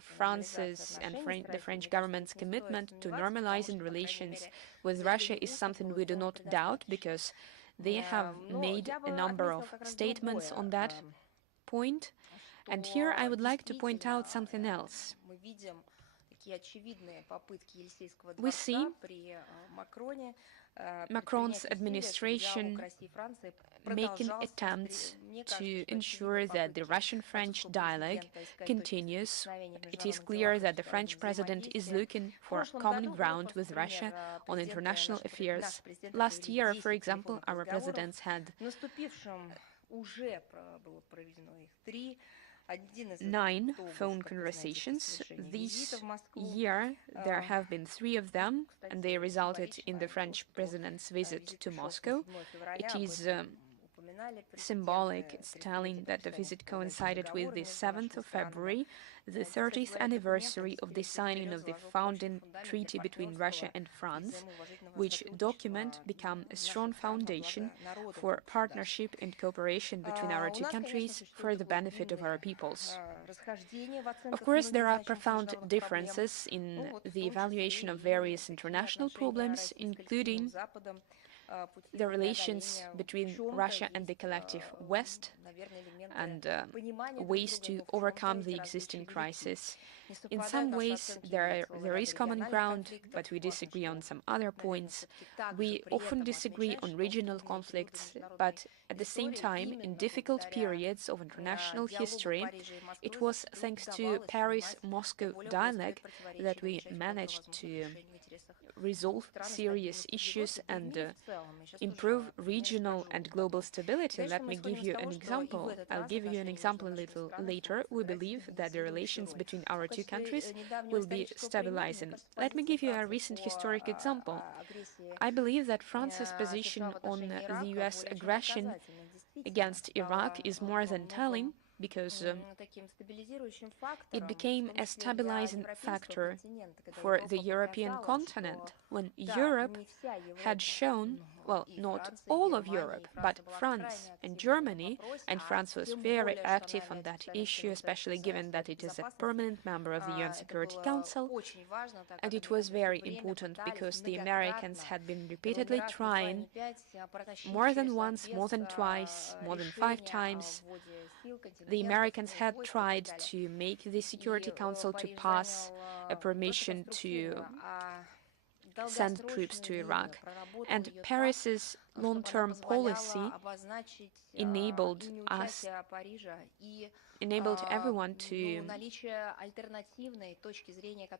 France's and the French government's commitment to normalizing relations with Russia is something we do not doubt, because they have made a number of statements on that point. And here I would like to point out something else. We see Macron's administration making attempts to ensure that the Russian-French dialogue continues. It is clear that the French president is looking for common ground with Russia on international affairs. Last year, for example, our presidents had 9 phone conversations. This year there have been 3 of them, and they resulted in the French president's visit to Moscow. It is symbolic. It's telling that the visit coincided with the 7th of February, the 30th anniversary of the signing of the founding treaty between Russia and France, which document become a strong foundation for partnership and cooperation between our 2 countries for the benefit of our peoples. Of course, there are profound differences in the evaluation of various international problems, including the relations between Russia and the collective West, and ways to overcome the existing crisis. In some ways, there is common ground, but we disagree on some other points. We often disagree on regional conflicts, but at the same time, in difficult periods of international history, it was thanks to Paris-Moscow dialogue that we managed to resolve serious issues and improve regional and global stability. Let me give you an example. I'll give you an example a little later. We believe that the relations between our 2 countries will be stabilizing. Let me give you a recent historic example. I believe that France's position on the US aggression against Iraq is more than telling, because it became a stabilizing factor for the European continent when Europe had shown, well, not all of Europe, but France and Germany, and France was very active on that issue, especially given that it is a permanent member of the UN Security Council, and it was very important because the Americans had been repeatedly trying, more than once, more than twice, more than 5 times, the Americans had tried to make the Security Council to pass a permission to send troops to Iraq. And Paris's long-term policy enabled everyone to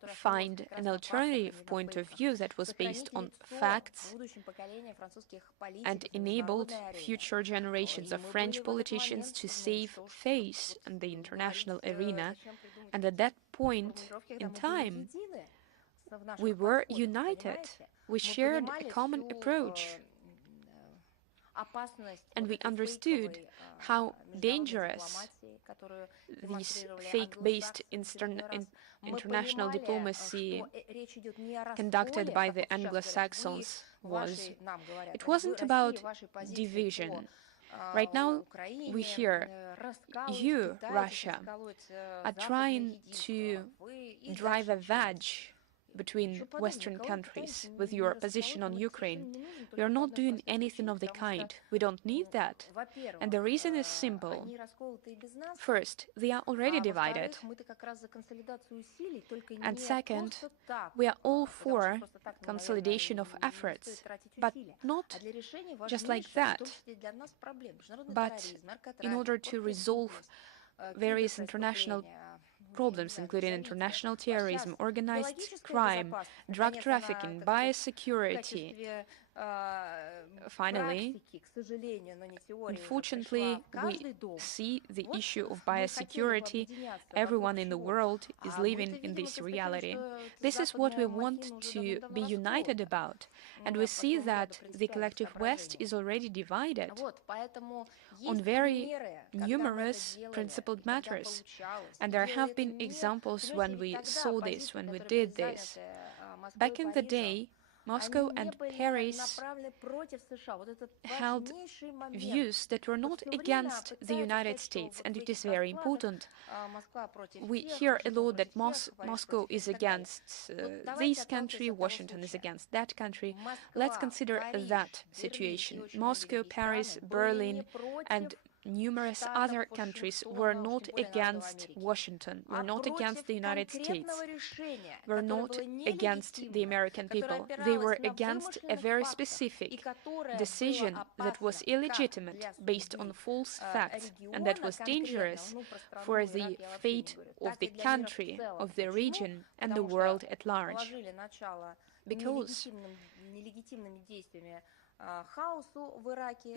find an alternative point of view that was based on facts and enabled future generations of French politicians to save face in the international arena. And at that point in time, we were united. We shared a common approach. And we understood how dangerous this fake-based international diplomacy conducted by the Anglo-Saxons was. It wasn't about division. Right now, we hear you, Russia, are trying to drive a wedge between Western countries with your position on Ukraine. We are not doing anything of the kind. We don't need that. And the reason is simple. First, they are already divided. And second, we are all for consolidation of efforts, but not just like that, but in order to resolve various international problems, including international terrorism, organized crime, drug trafficking, biosecurity. Finally, unfortunately, we see the issue of biosecurity. Everyone in the world is living in this reality. This is what we want to be united about. And we see that the collective West is already divided on very numerous principled matters. And there have been examples when we saw this, when we did this. Back in the day, Moscow and Paris held views that were not against the United States, and it is very important. We hear a lot that Moscow is against this country, Washington is against that country. Let's consider that situation. Moscow, Paris, Berlin, and numerous other countries were not against Washington, were not against the United States, were not against the American people. They were against a very specific decision that was illegitimate, based on false facts, and that was dangerous for the fate of the country, of the region, and the world at large. Because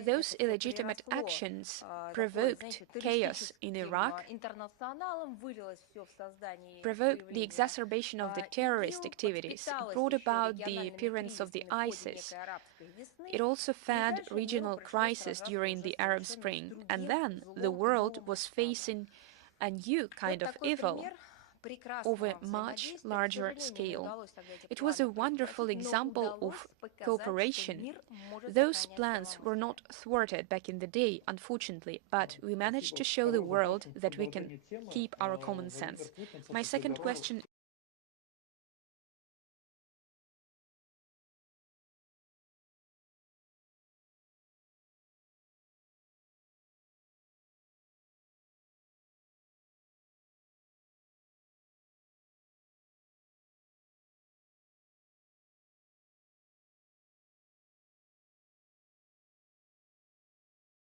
those illegitimate actions provoked chaos in Iraq, provoked the exacerbation of the terrorist activities, it brought about the appearance of the ISIS. It also fed regional crisis during the Arab Spring, and then the world was facing a new kind of evil over a much larger scale. It was a wonderful example of cooperation. Those plans were not thwarted back in the day, unfortunately, but we managed to show the world that we can keep our common sense. My second question